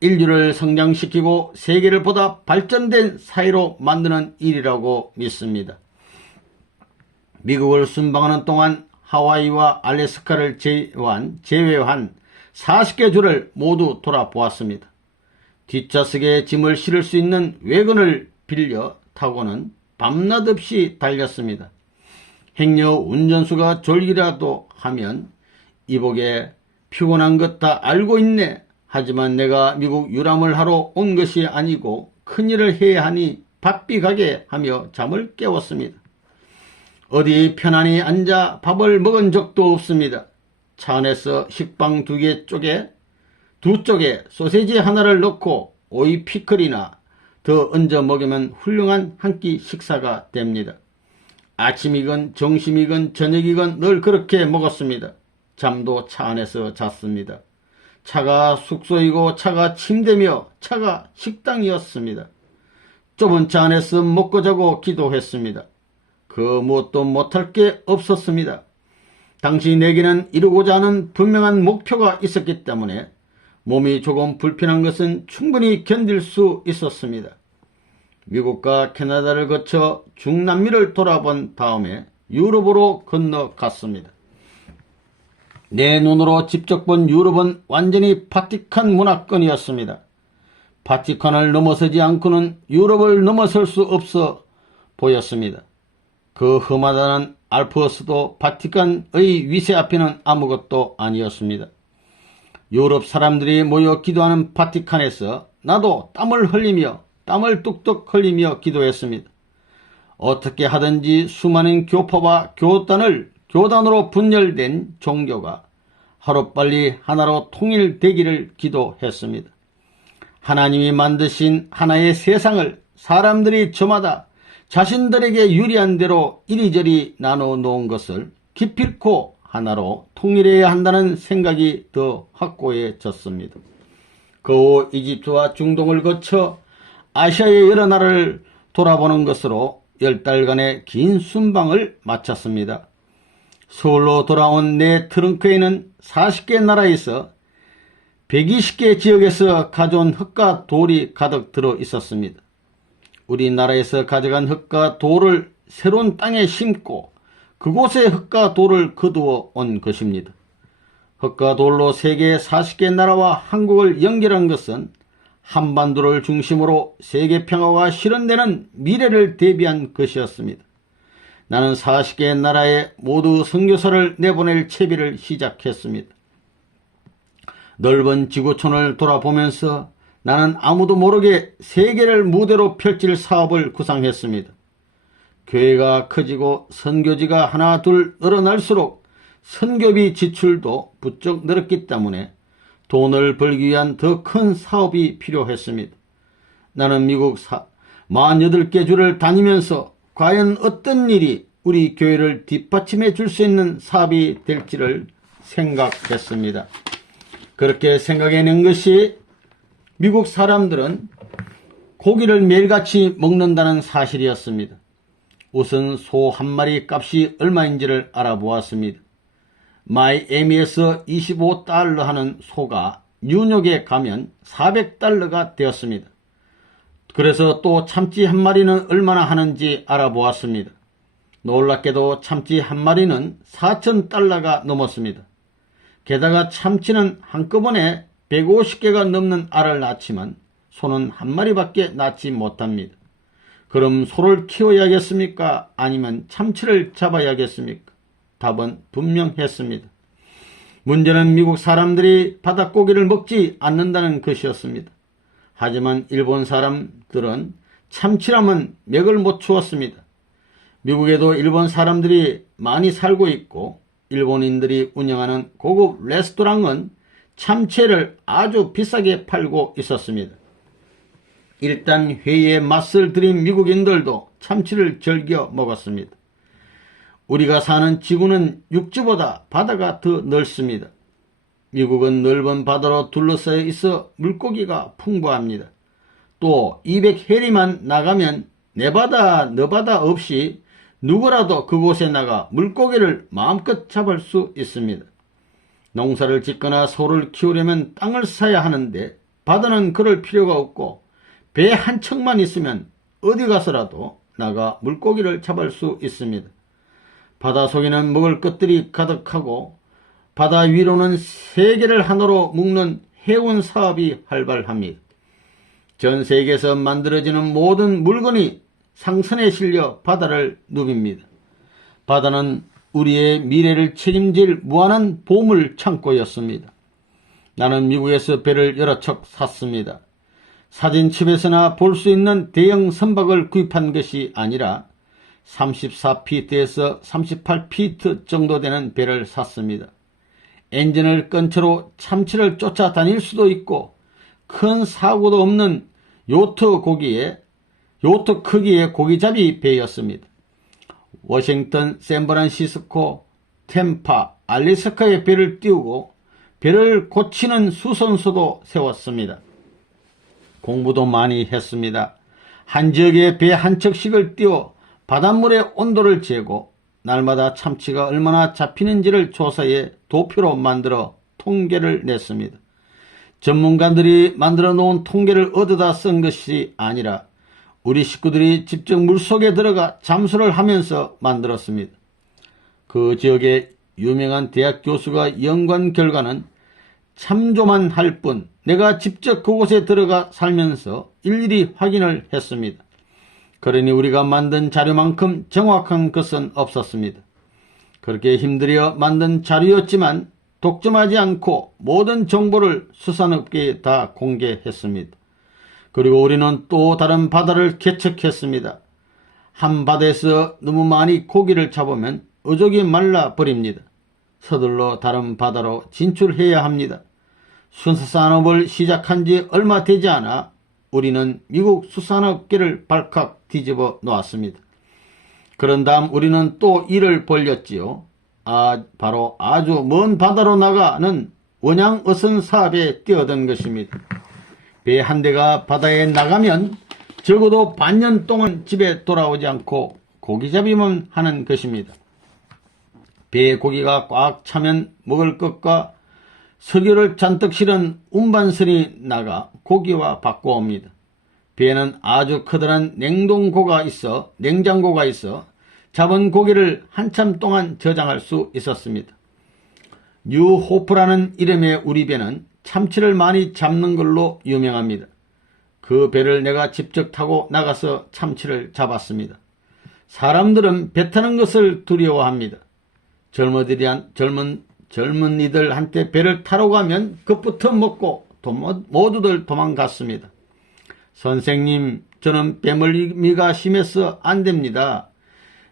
인류를 성장시키고 세계를 보다 발전된 사회로 만드는 일이라고 믿습니다. 미국을 순방하는 동안 하와이와 알래스카를 제외한 40개 주를 모두 돌아보았습니다. 뒷좌석에 짐을 실을 수 있는 외건을 빌려 타고는 밤낮 없이 달렸습니다. 행여 운전수가 졸기라도 하면 이복에 피곤한 것 다 알고 있네. 하지만 내가 미국 유람을 하러 온 것이 아니고 큰일을 해야 하니 바삐 가게 하며 잠을 깨웠습니다. 어디 편안히 앉아 밥을 먹은 적도 없습니다. 차 안에서 식빵 두 쪽에 소세지 하나를 넣고 오이 피클이나 더 얹어 먹으면 훌륭한 한 끼 식사가 됩니다. 아침이건 점심이건 저녁이건 늘 그렇게 먹었습니다. 잠도 차 안에서 잤습니다. 차가 숙소이고 차가 침대며 차가 식당이었습니다. 좁은 차 안에서 먹고 자고 기도했습니다. 그 무엇도 못할 게 없었습니다. 당시 내게는 이루고자 하는 분명한 목표가 있었기 때문에 몸이 조금 불편한 것은 충분히 견딜 수 있었습니다. 미국과 캐나다를 거쳐 중남미를 돌아본 다음에 유럽으로 건너갔습니다. 내 눈으로 직접 본 유럽은 완전히 바티칸 문화권이었습니다. 바티칸을 넘어서지 않고는 유럽을 넘어설 수 없어 보였습니다. 그 험하다는 알프스도 바티칸의 위세 앞에는 아무것도 아니었습니다. 유럽 사람들이 모여 기도하는 바티칸에서 나도 땀을 흘리며 땀을 뚝뚝 흘리며 기도했습니다. 어떻게 하든지 수많은 교파와 교단으로 분열된 종교가 하루빨리 하나로 통일되기를 기도했습니다. 하나님이 만드신 하나의 세상을 사람들이 저마다 자신들에게 유리한 대로 이리저리 나눠 놓은 것을 기필코 하나로 통일해야 한다는 생각이 더 확고해졌습니다. 그 후 이집트와 중동을 거쳐 아시아의 여러 나라를 돌아보는 것으로 10달간의 긴 순방을 마쳤습니다. 서울로 돌아온 내 트렁크에는 40개 나라에서 120개 지역에서 가져온 흙과 돌이 가득 들어 있었습니다. 우리나라에서 가져간 흙과 돌을 새로운 땅에 심고 그곳에 흙과 돌을 거두어 온 것입니다. 흙과 돌로 세계 40개 나라와 한국을 연결한 것은 한반도를 중심으로 세계 평화가 실현되는 미래를 대비한 것이었습니다. 나는 40개 나라에 모두 선교사를 내보낼 채비를 시작했습니다. 넓은 지구촌을 돌아보면서 나는 아무도 모르게 세계를 무대로 펼칠 사업을 구상했습니다. 교회가 커지고 선교지가 하나 둘 늘어날수록 선교비 지출도 부쩍 늘었기 때문에 돈을 벌기 위한 더 큰 사업이 필요했습니다. 나는 미국 48개 주를 다니면서 과연 어떤 일이 우리 교회를 뒷받침해 줄 수 있는 사업이 될지를 생각했습니다. 그렇게 생각해낸 것이 미국 사람들은 고기를 매일같이 먹는다는 사실이었습니다. 우선 소 한 마리 값이 얼마인지를 알아보았습니다. 마이애미에서 25달러 하는 소가 뉴욕에 가면 400달러가 되었습니다. 그래서 또 참치 한 마리는 얼마나 하는지 알아보았습니다. 놀랍게도 참치 한 마리는 4,000달러가 넘었습니다. 게다가 참치는 한꺼번에 150개가 넘는 알을 낳지만 소는 한 마리밖에 낳지 못합니다. 그럼 소를 키워야겠습니까? 아니면 참치를 잡아야겠습니까? 답은 분명했습니다. 문제는 미국 사람들이 바닷고기를 먹지 않는다는 것이었습니다. 하지만 일본 사람들은 참치라면 맥을 못 추었습니다. 미국에도 일본 사람들이 많이 살고 있고 일본인들이 운영하는 고급 레스토랑은 참치를 아주 비싸게 팔고 있었습니다. 일단 회의에 맛을 들인 미국인들도 참치를 즐겨 먹었습니다. 우리가 사는 지구는 육지보다 바다가 더 넓습니다. 미국은 넓은 바다로 둘러싸여 있어 물고기가 풍부합니다. 또 200해리만 나가면 내 바다 너 바다 없이 누구라도 그곳에 나가 물고기를 마음껏 잡을 수 있습니다. 농사를 짓거나 소를 키우려면 땅을 사야 하는데 바다는 그럴 필요가 없고 배 한 척만 있으면 어디 가서라도 나가 물고기를 잡을 수 있습니다. 바다 속에는 먹을 것들이 가득하고 바다 위로는 세계를 하나로 묶는 해운 사업이 활발합니다. 전 세계에서 만들어지는 모든 물건이 상선에 실려 바다를 누빕니다. 바다는 우리의 미래를 책임질 무한한 보물 창고였습니다. 나는 미국에서 배를 여러 척 샀습니다. 사진첩에서나 볼 수 있는 대형 선박을 구입한 것이 아니라 34피트에서 38피트 정도 되는 배를 샀습니다. 엔진을 끈 채로 참치를 쫓아다닐 수도 있고 큰 사고도 없는 요트 크기의 고기잡이 배였습니다. 워싱턴, 샌프란시스코, 템파, 알래스카의 배를 띄우고 배를 고치는 수선소도 세웠습니다. 공부도 많이 했습니다. 한 지역에 배 한 척씩을 띄워 바닷물의 온도를 재고 날마다 참치가 얼마나 잡히는지를 조사해 도표로 만들어 통계를 냈습니다. 전문가들이 만들어 놓은 통계를 얻어다 쓴 것이 아니라 우리 식구들이 직접 물속에 들어가 잠수를 하면서 만들었습니다. 그 지역의 유명한 대학 교수가 연구한 결과는 참조만 할 뿐 내가 직접 그곳에 들어가 살면서 일일이 확인을 했습니다. 그러니 우리가 만든 자료만큼 정확한 것은 없었습니다. 그렇게 힘들여 만든 자료였지만 독점하지 않고 모든 정보를 수산업계에 다 공개했습니다. 그리고 우리는 또 다른 바다를 개척했습니다. 한 바다에서 너무 많이 고기를 잡으면 어족이 말라버립니다. 서둘러 다른 바다로 진출해야 합니다. 수산업을 시작한 지 얼마 되지 않아 우리는 미국 수산업계를 발칵 뒤집어 놓았습니다. 그런 다음 우리는 또 일을 벌였지요. 바로 아주 먼 바다로 나가는 원양어선 사업에 뛰어든 것입니다. 배 한 대가 바다에 나가면 적어도 반년 동안 집에 돌아오지 않고 고기잡이만 하는 것입니다. 배에 고기가 꽉 차면 먹을 것과 석유를 잔뜩 실은 운반선이 나가 고기와 바꿔옵니다. 배에는 아주 커다란 냉장고가 있어 잡은 고기를 한참 동안 저장할 수 있었습니다. 뉴호프라는 이름의 우리 배는 참치를 많이 잡는 걸로 유명합니다. 그 배를 내가 직접 타고 나가서 참치를 잡았습니다. 사람들은 배 타는 것을 두려워합니다. 젊은이들한테 배를 타러 가면 그것부터 먹고 모두들 도망갔습니다. 선생님, 저는 배멀미가 심해서 안 됩니다.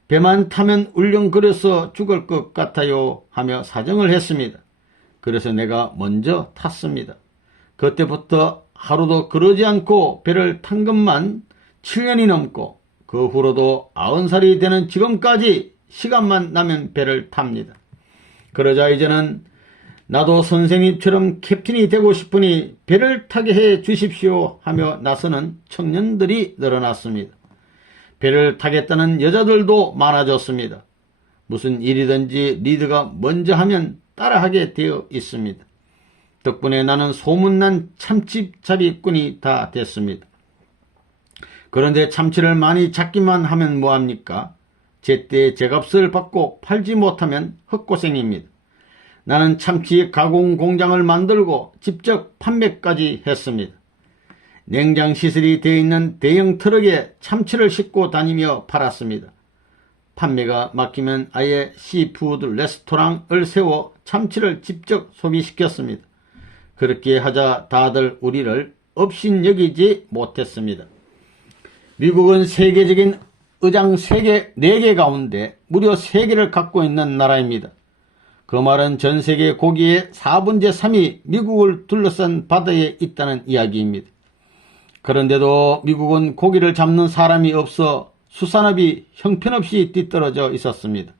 배만 타면 울렁거려서 죽을 것 같아요 하며 사정을 했습니다. 그래서 내가 먼저 탔습니다. 그때부터 하루도 그러지 않고 배를 탄 것만 7년이 넘고 그 후로도 90살이 되는 지금까지 시간만 나면 배를 탑니다. 그러자 이제는 나도 선생님처럼 캡틴이 되고 싶으니 배를 타게 해 주십시오 하며 나서는 청년들이 늘어났습니다. 배를 타겠다는 여자들도 많아졌습니다. 무슨 일이든지 리더가 먼저 하면 따라하게 되어 있습니다. 덕분에 나는 소문난 참치잡이꾼이 다 됐습니다. 그런데 참치를 많이 잡기만 하면 뭐합니까? 제때 제값을 받고 팔지 못하면 헛고생입니다. 나는 참치 가공 공장을 만들고 직접 판매까지 했습니다. 냉장시설이 되어 있는 대형 트럭에 참치를 싣고 다니며 팔았습니다. 판매가 막히면 아예 시푸드 레스토랑을 세워 참치를 직접 소비시켰습니다. 그렇게 하자 다들 우리를 업신여기지 못했습니다. 미국은 세계적인 의장 4개 가운데 무려 3개를 갖고 있는 나라입니다. 그 말은 전 세계 고기의 4분의 3이 미국을 둘러싼 바다에 있다는 이야기입니다. 그런데도 미국은 고기를 잡는 사람이 없어 수산업이 형편없이 뒤떨어져 있었습니다.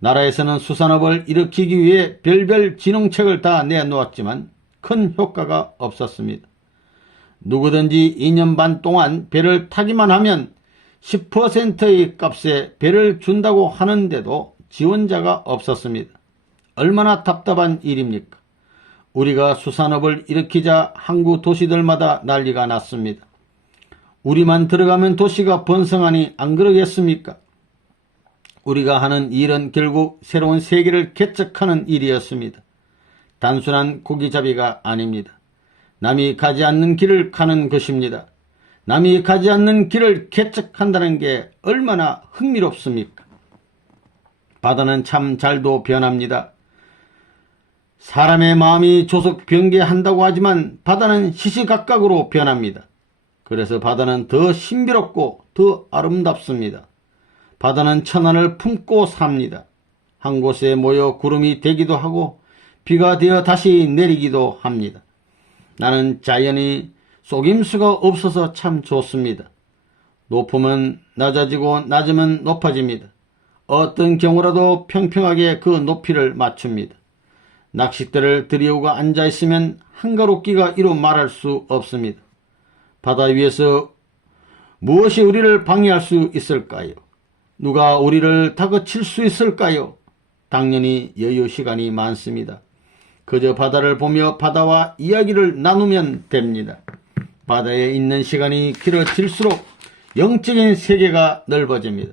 나라에서는 수산업을 일으키기 위해 별별 진흥책을 다 내놓았지만 큰 효과가 없었습니다. 누구든지 2년 반 동안 배를 타기만 하면 10%의 값에 배를 준다고 하는데도 지원자가 없었습니다. 얼마나 답답한 일입니까? 우리가 수산업을 일으키자 항구 도시들마다 난리가 났습니다. 우리만 들어가면 도시가 번성하니 안 그러겠습니까? 우리가 하는 일은 결국 새로운 세계를 개척하는 일이었습니다. 단순한 고기잡이가 아닙니다. 남이 가지 않는 길을 가는 것입니다. 남이 가지 않는 길을 개척한다는 게 얼마나 흥미롭습니까? 바다는 참 잘도 변합니다. 사람의 마음이 조속 변개한다고 하지만 바다는 시시각각으로 변합니다. 그래서 바다는 더 신비롭고 더 아름답습니다. 바다는 천안을 품고 삽니다. 한 곳에 모여 구름이 되기도 하고 비가 되어 다시 내리기도 합니다. 나는 자연이 속임수가 없어서 참 좋습니다. 높으면 낮아지고 낮으면 높아집니다. 어떤 경우라도 평평하게 그 높이를 맞춥니다. 낚싯대를 들이우고 앉아있으면 한가롭기가 이루 말할 수 없습니다. 바다 위에서 무엇이 우리를 방해할 수 있을까요? 누가 우리를 다그칠 수 있을까요? 당연히 여유 시간이 많습니다. 그저 바다를 보며 바다와 이야기를 나누면 됩니다. 바다에 있는 시간이 길어질수록 영적인 세계가 넓어집니다.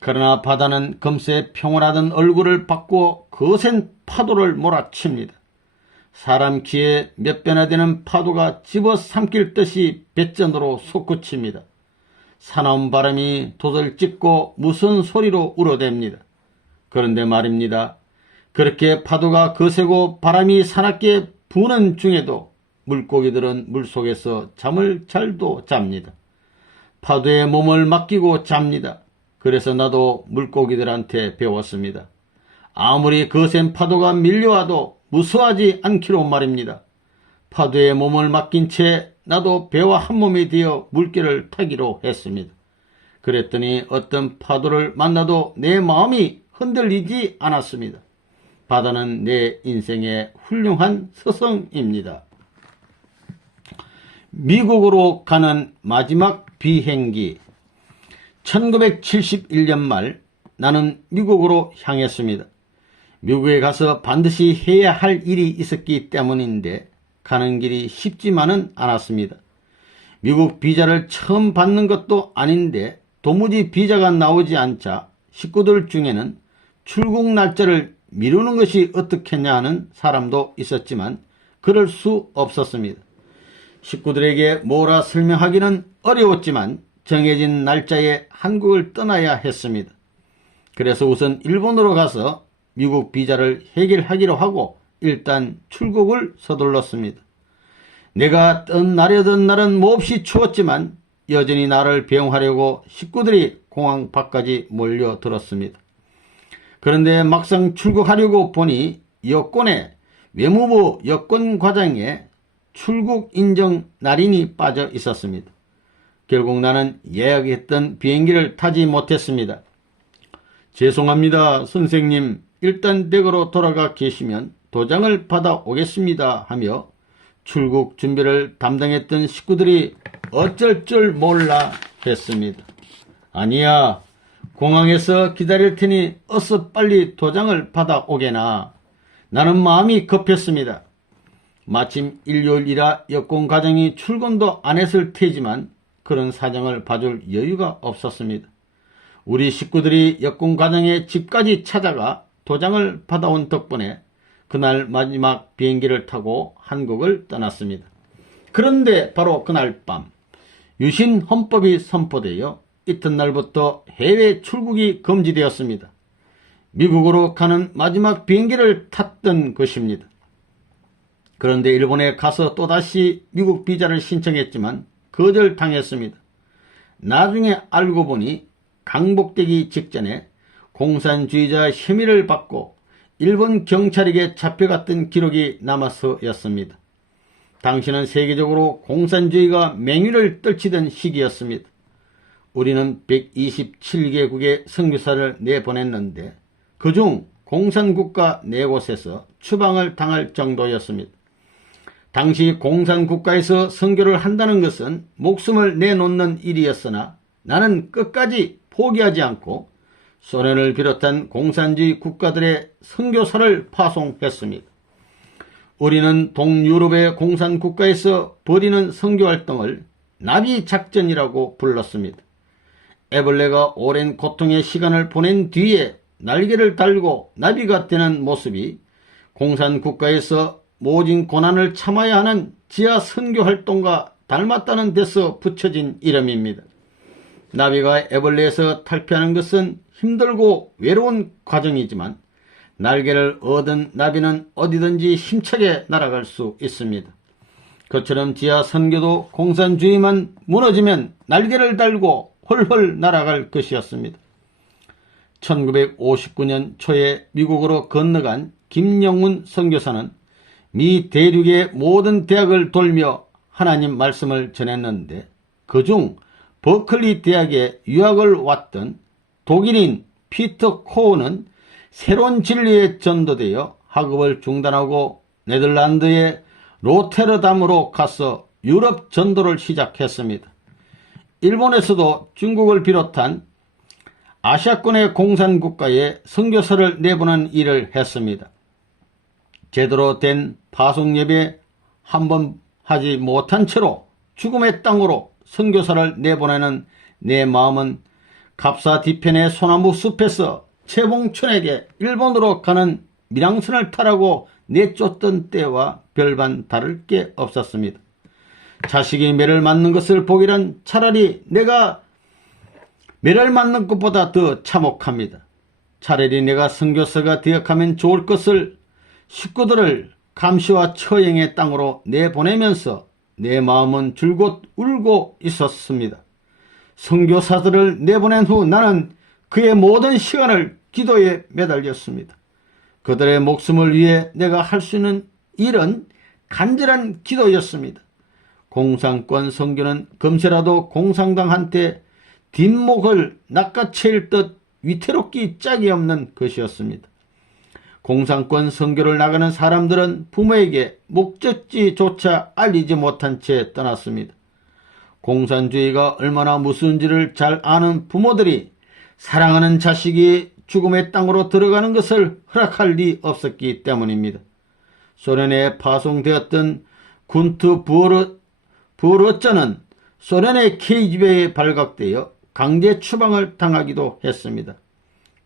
그러나 바다는 금세 평온하던 얼굴을 바꾸어 거센 파도를 몰아칩니다. 사람 키에 몇 배나 되는 파도가 집어삼킬 듯이 뱃전으로 솟구칩니다. 사나운 바람이 돛을 찢고 무슨 소리로 울어댑니다. 그런데 말입니다. 그렇게 파도가 거세고 바람이 사납게 부는 중에도 물고기들은 물속에서 잠을 잘도 잡니다. 파도에 몸을 맡기고 잡니다. 그래서 나도 물고기들한테 배웠습니다. 아무리 거센 파도가 밀려와도 무서워하지 않기로 말입니다. 파도에 몸을 맡긴 채 나도 배와 한 몸이 되어 물결을 타기로 했습니다. 그랬더니 어떤 파도를 만나도 내 마음이 흔들리지 않았습니다. 바다는 내 인생의 훌륭한 스승입니다. 미국으로 가는 마지막 비행기. 1971년 말 나는 미국으로 향했습니다. 미국에 가서 반드시 해야 할 일이 있었기 때문인데 가는 길이 쉽지만은 않았습니다. 미국 비자를 처음 받는 것도 아닌데 도무지 비자가 나오지 않자 식구들 중에는 출국 날짜를 미루는 것이 어떻겠냐 하는 사람도 있었지만 그럴 수 없었습니다. 식구들에게 뭐라 설명하기는 어려웠지만 정해진 날짜에 한국을 떠나야 했습니다. 그래서 우선 일본으로 가서 미국 비자를 해결하기로 하고 일단 출국을 서둘렀습니다. 내가 떠나려던 날은 몹시 추웠지만 여전히 나를 배웅하려고 식구들이 공항 밖까지 몰려들었습니다. 그런데 막상 출국하려고 보니 여권에 외무부 여권과장에 출국 인정 날인이 빠져 있었습니다. 결국 나는 예약했던 비행기를 타지 못했습니다. 죄송합니다, 선생님. 일단 댁으로 돌아가 계시면 도장을 받아 오겠습니다 하며 출국 준비를 담당했던 식구들이 어쩔 줄 몰라 했습니다. 아니야, 공항에서 기다릴 테니 어서 빨리 도장을 받아 오게나. 나는 마음이 급했습니다. 마침 일요일이라 여권 과장이 출근도 안 했을 테지만 그런 사정을 봐줄 여유가 없었습니다. 우리 식구들이 여권 과장의 집까지 찾아가 도장을 받아온 덕분에 그날 마지막 비행기를 타고 한국을 떠났습니다. 그런데 바로 그날 밤 유신 헌법이 선포되어 이튿날부터 해외 출국이 금지되었습니다. 미국으로 가는 마지막 비행기를 탔던 것입니다. 그런데 일본에 가서 또다시 미국 비자를 신청했지만 거절당했습니다. 나중에 알고 보니 강복되기 직전에 공산주의자 혐의를 받고 일본 경찰에게 잡혀갔던 기록이 남아서였습니다. 당시는 세계적으로 공산주의가 맹위를 떨치던 시기였습니다. 우리는 127개국의 선교사를 내보냈는데 그중 공산국가 4곳에서 추방을 당할 정도였습니다. 당시 공산국가에서 선교를 한다는 것은 목숨을 내놓는 일이었으나 나는 끝까지 포기하지 않고 소련을 비롯한 공산주의 국가들의 선교사를 파송했습니다. 우리는 동유럽의 공산국가에서 벌이는 선교활동을 나비작전이라고 불렀습니다. 애벌레가 오랜 고통의 시간을 보낸 뒤에 날개를 달고 나비가 되는 모습이 공산국가에서 모진 고난을 참아야 하는 지하 선교활동과 닮았다는 데서 붙여진 이름입니다. 나비가 애벌레에서 탈피하는 것은 힘들고 외로운 과정이지만 날개를 얻은 나비는 어디든지 힘차게 날아갈 수 있습니다. 그처럼 지하 선교도 공산주의만 무너지면 날개를 달고 헐헐 날아갈 것이었습니다. 1959년 초에 미국으로 건너간 김영훈 선교사는 미 대륙의 모든 대학을 돌며 하나님 말씀을 전했는데 그중 버클리 대학에 유학을 왔던 독일인 피터 코우는 새로운 진리에 전도되어 학업을 중단하고 네덜란드의 로테르담으로 가서 유럽 전도를 시작했습니다. 일본에서도 중국을 비롯한 아시아권의 공산국가에 선교사를 내보낸 일을 했습니다. 제대로 된 파송예배 한 번 하지 못한 채로 죽음의 땅으로 선교사를 내보내는 내 마음은 갑사 뒤편의 소나무 숲에서 최봉춘에게 일본으로 가는 밀양선을 타라고 내쫓던 때와 별반 다를 게 없었습니다. 자식이 매를 맞는 것을 보기란 차라리 내가 매를 맞는 것보다 더 참혹합니다. 차라리 내가 선교사가 되어가면 좋을 것을 식구들을 감시와 처형의 땅으로 내보내면서 내 마음은 줄곧 울고 있었습니다. 선교사들을 내보낸 후 나는 그의 모든 시간을 기도에 매달렸습니다. 그들의 목숨을 위해 내가 할 수 있는 일은 간절한 기도였습니다. 공산권 선교는 금세라도 공산당한테 뒷목을 낚아채일 듯 위태롭기 짝이 없는 것이었습니다. 공산권 선교를 나가는 사람들은 부모에게 목적지조차 알리지 못한 채 떠났습니다. 공산주의가 얼마나 무서운지를 잘 아는 부모들이 사랑하는 자식이 죽음의 땅으로 들어가는 것을 허락할 리 없었기 때문입니다. 소련에 파송되었던 군트 부어르자는 소련의 KGB에 발각되어 강제 추방을 당하기도 했습니다.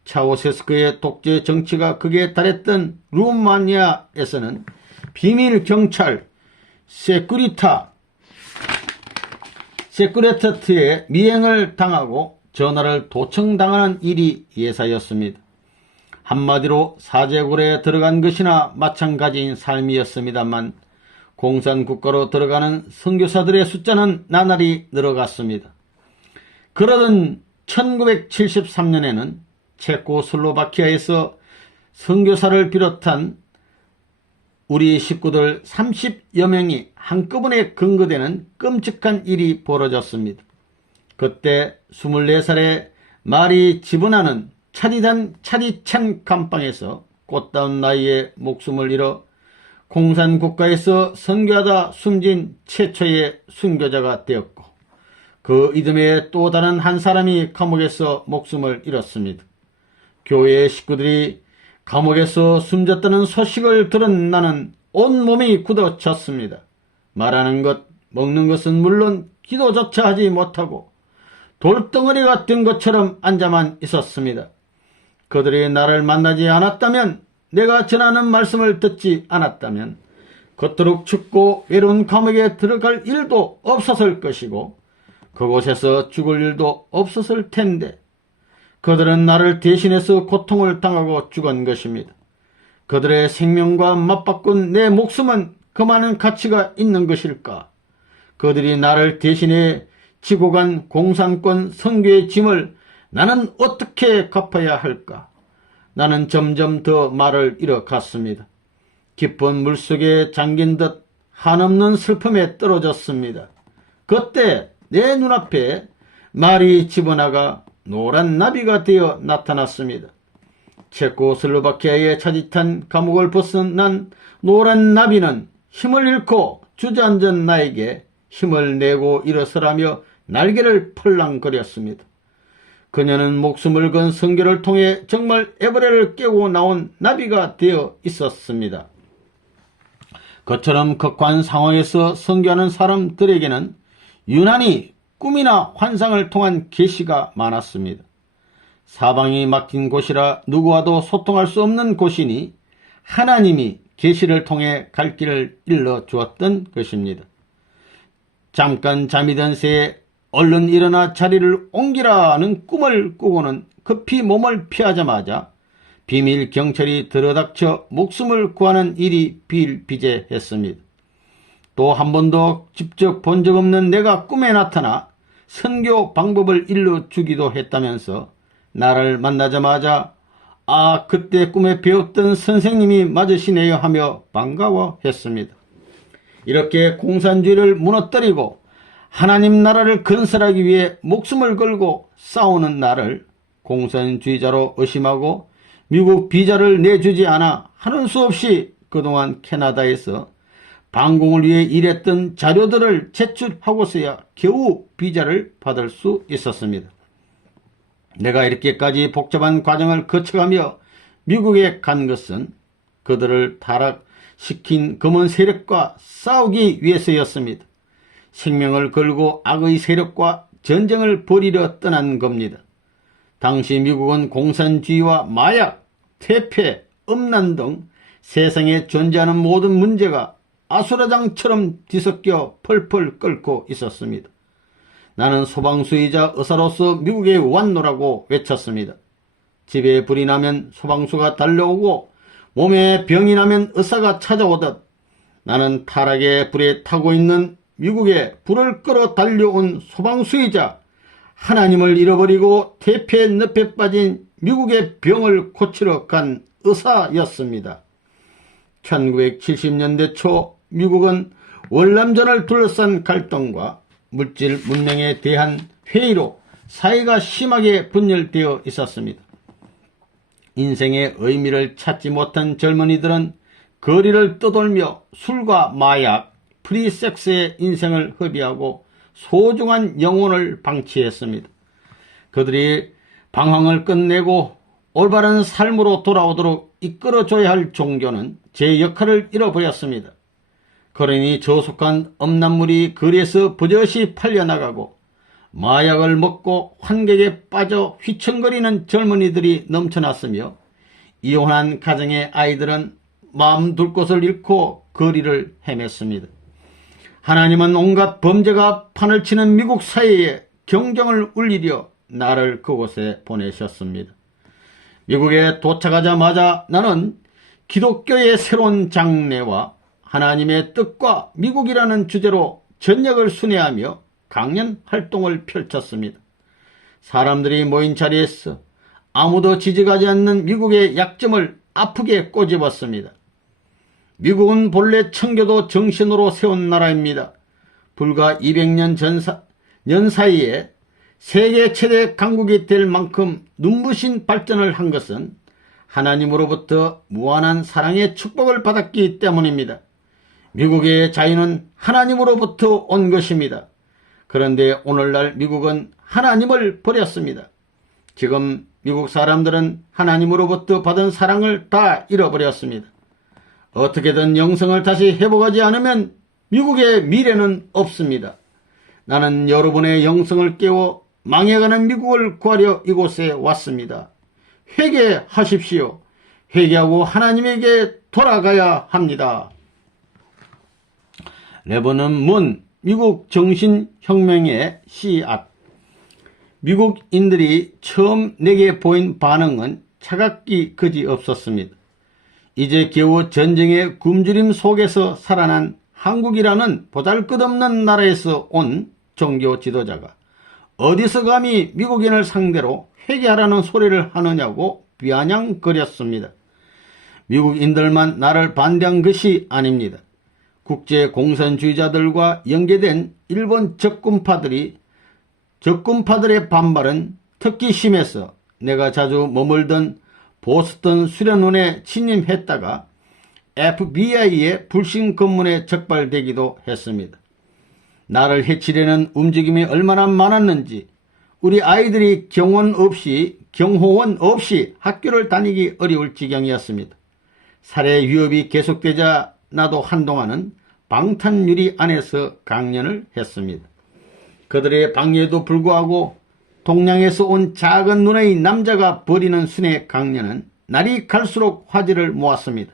차오세스크의 독재 정치가 극에 달했던 루마니아에서는 비밀 경찰 세쿠레타트에 미행을 당하고 전화를 도청당하는 일이 예사였습니다. 한마디로 사제굴에 들어간 것이나 마찬가지인 삶이었습니다만 공산국가로 들어가는 선교사들의 숫자는 나날이 늘어갔습니다. 그러던 1973년에는 체코슬로바키아에서 선교사를 비롯한 우리 식구들 30여 명이 한꺼번에 근거되는 끔찍한 일이 벌어졌습니다. 그때 24살의 마리 지브나는 차디찬 감방에서 꽃다운 나이에 목숨을 잃어 공산국가에서 선교하다 숨진 최초의 순교자가 되었고 그 이듬해 또 다른 한 사람이 감옥에서 목숨을 잃었습니다. 교회의 식구들이 감옥에서 숨졌다는 소식을 들은 나는 온몸이 굳어졌습니다. 말하는 것, 먹는 것은 물론 기도조차 하지 못하고 돌덩어리가 된 것처럼 앉아만 있었습니다. 그들이 나를 만나지 않았다면, 내가 전하는 말씀을 듣지 않았다면 그토록 춥고 외로운 감옥에 들어갈 일도 없었을 것이고 그곳에서 죽을 일도 없었을 텐데 그들은 나를 대신해서 고통을 당하고 죽은 것입니다. 그들의 생명과 맞바꾼 내 목숨은 그만한 가치가 있는 것일까? 그들이 나를 대신해 지고 간 공산권 선교의 짐을 나는 어떻게 갚아야 할까? 나는 점점 더 말을 잃어갔습니다. 깊은 물속에 잠긴 듯 한없는 슬픔에 떨어졌습니다. 그때 내 눈앞에 말이 집어나가 노란 나비가 되어 나타났습니다. 체코슬로바키아의 차디찬 감옥을 벗어난 노란 나비는 힘을 잃고 주저앉은 나에게 힘을 내고 일어서라며 날개를 펄랑거렸습니다. 그녀는 목숨을 건 선교를 통해 정말 에버레를 깨고 나온 나비가 되어 있었습니다. 그처럼 극한 상황에서 선교하는 사람들에게는 유난히 꿈이나 환상을 통한 계시가 많았습니다. 사방이 막힌 곳이라 누구와도 소통할 수 없는 곳이니 하나님이 계시를 통해 갈 길을 일러 주었던 것입니다. 잠깐 잠이 든 새에 얼른 일어나 자리를 옮기라는 꿈을 꾸고는 급히 몸을 피하자마자 비밀 경찰이 들어닥쳐 목숨을 구하는 일이 비일비재했습니다. 또 한 번도 직접 본 적 없는 내가 꿈에 나타나 선교 방법을 일러주기도 했다면서 나를 만나자마자 그때 꿈에 배웠던 선생님이 맞으시네요 하며 반가워했습니다. 이렇게 공산주의를 무너뜨리고 하나님 나라를 건설하기 위해 목숨을 걸고 싸우는 나를 공산주의자로 의심하고 미국 비자를 내주지 않아 하는 수 없이 그동안 캐나다에서 방공을 위해 일했던 자료들을 제출하고서야 겨우 비자를 받을 수 있었습니다. 내가 이렇게까지 복잡한 과정을 거쳐가며 미국에 간 것은 그들을 타락시킨 검은 세력과 싸우기 위해서였습니다. 생명을 걸고 악의 세력과 전쟁을 벌이려 떠난 겁니다. 당시 미국은 공산주의와 마약, 퇴폐, 음란 등 세상에 존재하는 모든 문제가 아수라장처럼 뒤섞여 펄펄 끓고 있었습니다. 나는 소방수이자 의사로서 미국에 왔노라고 외쳤습니다. 집에 불이 나면 소방수가 달려오고 몸에 병이 나면 의사가 찾아오듯 나는 타락의 불에 타고 있는 미국에 불을 끌어 달려온 소방수이자 하나님을 잃어버리고 태폐 늪에 빠진 미국의 병을 고치러 간 의사였습니다. 1970년대 초 미국은 월남전을 둘러싼 갈등과 물질 문명에 대한 회의로 사회가 심하게 분열되어 있었습니다. 인생의 의미를 찾지 못한 젊은이들은 거리를 떠돌며 술과 마약, 프리섹스의 인생을 허비하고 소중한 영혼을 방치했습니다. 그들이 방황을 끝내고 올바른 삶으로 돌아오도록 이끌어줘야 할 종교는 제 역할을 잃어버렸습니다. 그러니 저속한 음란물이 거리에서 버젓이 팔려나가고 마약을 먹고 환각에 빠져 휘청거리는 젊은이들이 넘쳐났으며 이혼한 가정의 아이들은 마음 둘 곳을 잃고 거리를 헤맸습니다. 하나님은 온갖 범죄가 판을 치는 미국 사회에 경경을 울리려 나를 그곳에 보내셨습니다. 미국에 도착하자마자 나는 기독교의 새로운 장래와 하나님의 뜻과 미국이라는 주제로 전역을 순회하며 강연 활동을 펼쳤습니다. 사람들이 모인 자리에서 아무도 지적하지 않는 미국의 약점을 아프게 꼬집었습니다. 미국은 본래 청교도 정신으로 세운 나라입니다. 불과 200년 년 사이에 세계 최대 강국이 될 만큼 눈부신 발전을 한 것은 하나님으로부터 무한한 사랑의 축복을 받았기 때문입니다. 미국의 자유는 하나님으로부터 온 것입니다. 그런데 오늘날 미국은 하나님을 버렸습니다. 지금 미국 사람들은 하나님으로부터 받은 사랑을 다 잃어버렸습니다. 어떻게든 영성을 다시 회복하지 않으면 미국의 미래는 없습니다. 나는 여러분의 영성을 깨워 망해가는 미국을 구하려 이곳에 왔습니다. 회개하십시오. 회개하고 하나님에게 돌아가야 합니다. 레버넌 문 미국 정신혁명의 씨앗. 미국인들이 처음 내게 보인 반응은 차갑기 그지없었습니다. 이제 겨우 전쟁의 굶주림 속에서 살아난 한국이라는 보잘것없는 나라에서 온 종교 지도자가 어디서 감히 미국인을 상대로 회개하라는 소리를 하느냐고 비아냥거렸습니다. 미국인들만 나를 반대한 것이 아닙니다. 국제 공산주의자들과 연계된 일본 적군파들의 반발은 특히 심해서 내가 자주 머물던 보스턴 수련원에 침입했다가 FBI의 불신 검문에 적발되기도 했습니다. 나를 해치려는 움직임이 얼마나 많았는지 우리 아이들이 경호원 없이 학교를 다니기 어려울 지경이었습니다. 살해 위협이 계속되자 나도 한동안은 방탄유리 안에서 강연을 했습니다. 그들의 방해에도 불구하고 동양에서 온 작은 눈의 남자가 벌이는 순회 강연은 날이 갈수록 화제를 모았습니다.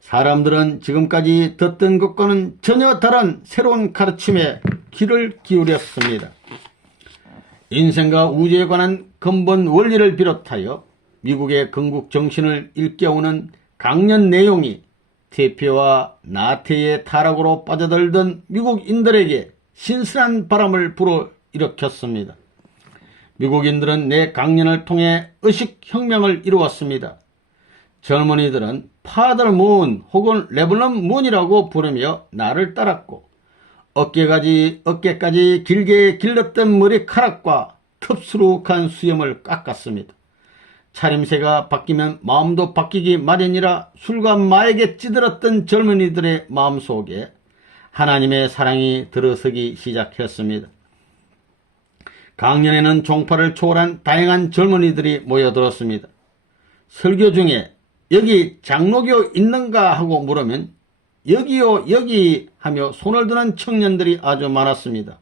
사람들은 지금까지 듣던 것과는 전혀 다른 새로운 가르침에 귀를 기울였습니다. 인생과 우주에 관한 근본 원리를 비롯하여 미국의 건국 정신을 일깨우는 강연 내용이 태폐와 나태의 타락으로 빠져들던 미국인들에게 신선한 바람을 불어일으켰습니다. 미국인들은 내 강연을 통해 의식혁명을 이루었습니다. 젊은이들은 파더 문 혹은 레버넌 문이라고 부르며 나를 따랐고 어깨까지 길게 길렀던 머리카락과 텁수룩한 수염을 깎았습니다. 차림새가 바뀌면 마음도 바뀌기 마련이라 술과 마약에 찌들었던 젊은이들의 마음속에 하나님의 사랑이 들어서기 시작했습니다. 강연에는 종파를 초월한 다양한 젊은이들이 모여들었습니다. 설교 중에 여기 장로교 있는가 하고 물으면 여기요 여기 하며 손을 드는 청년들이 아주 많았습니다.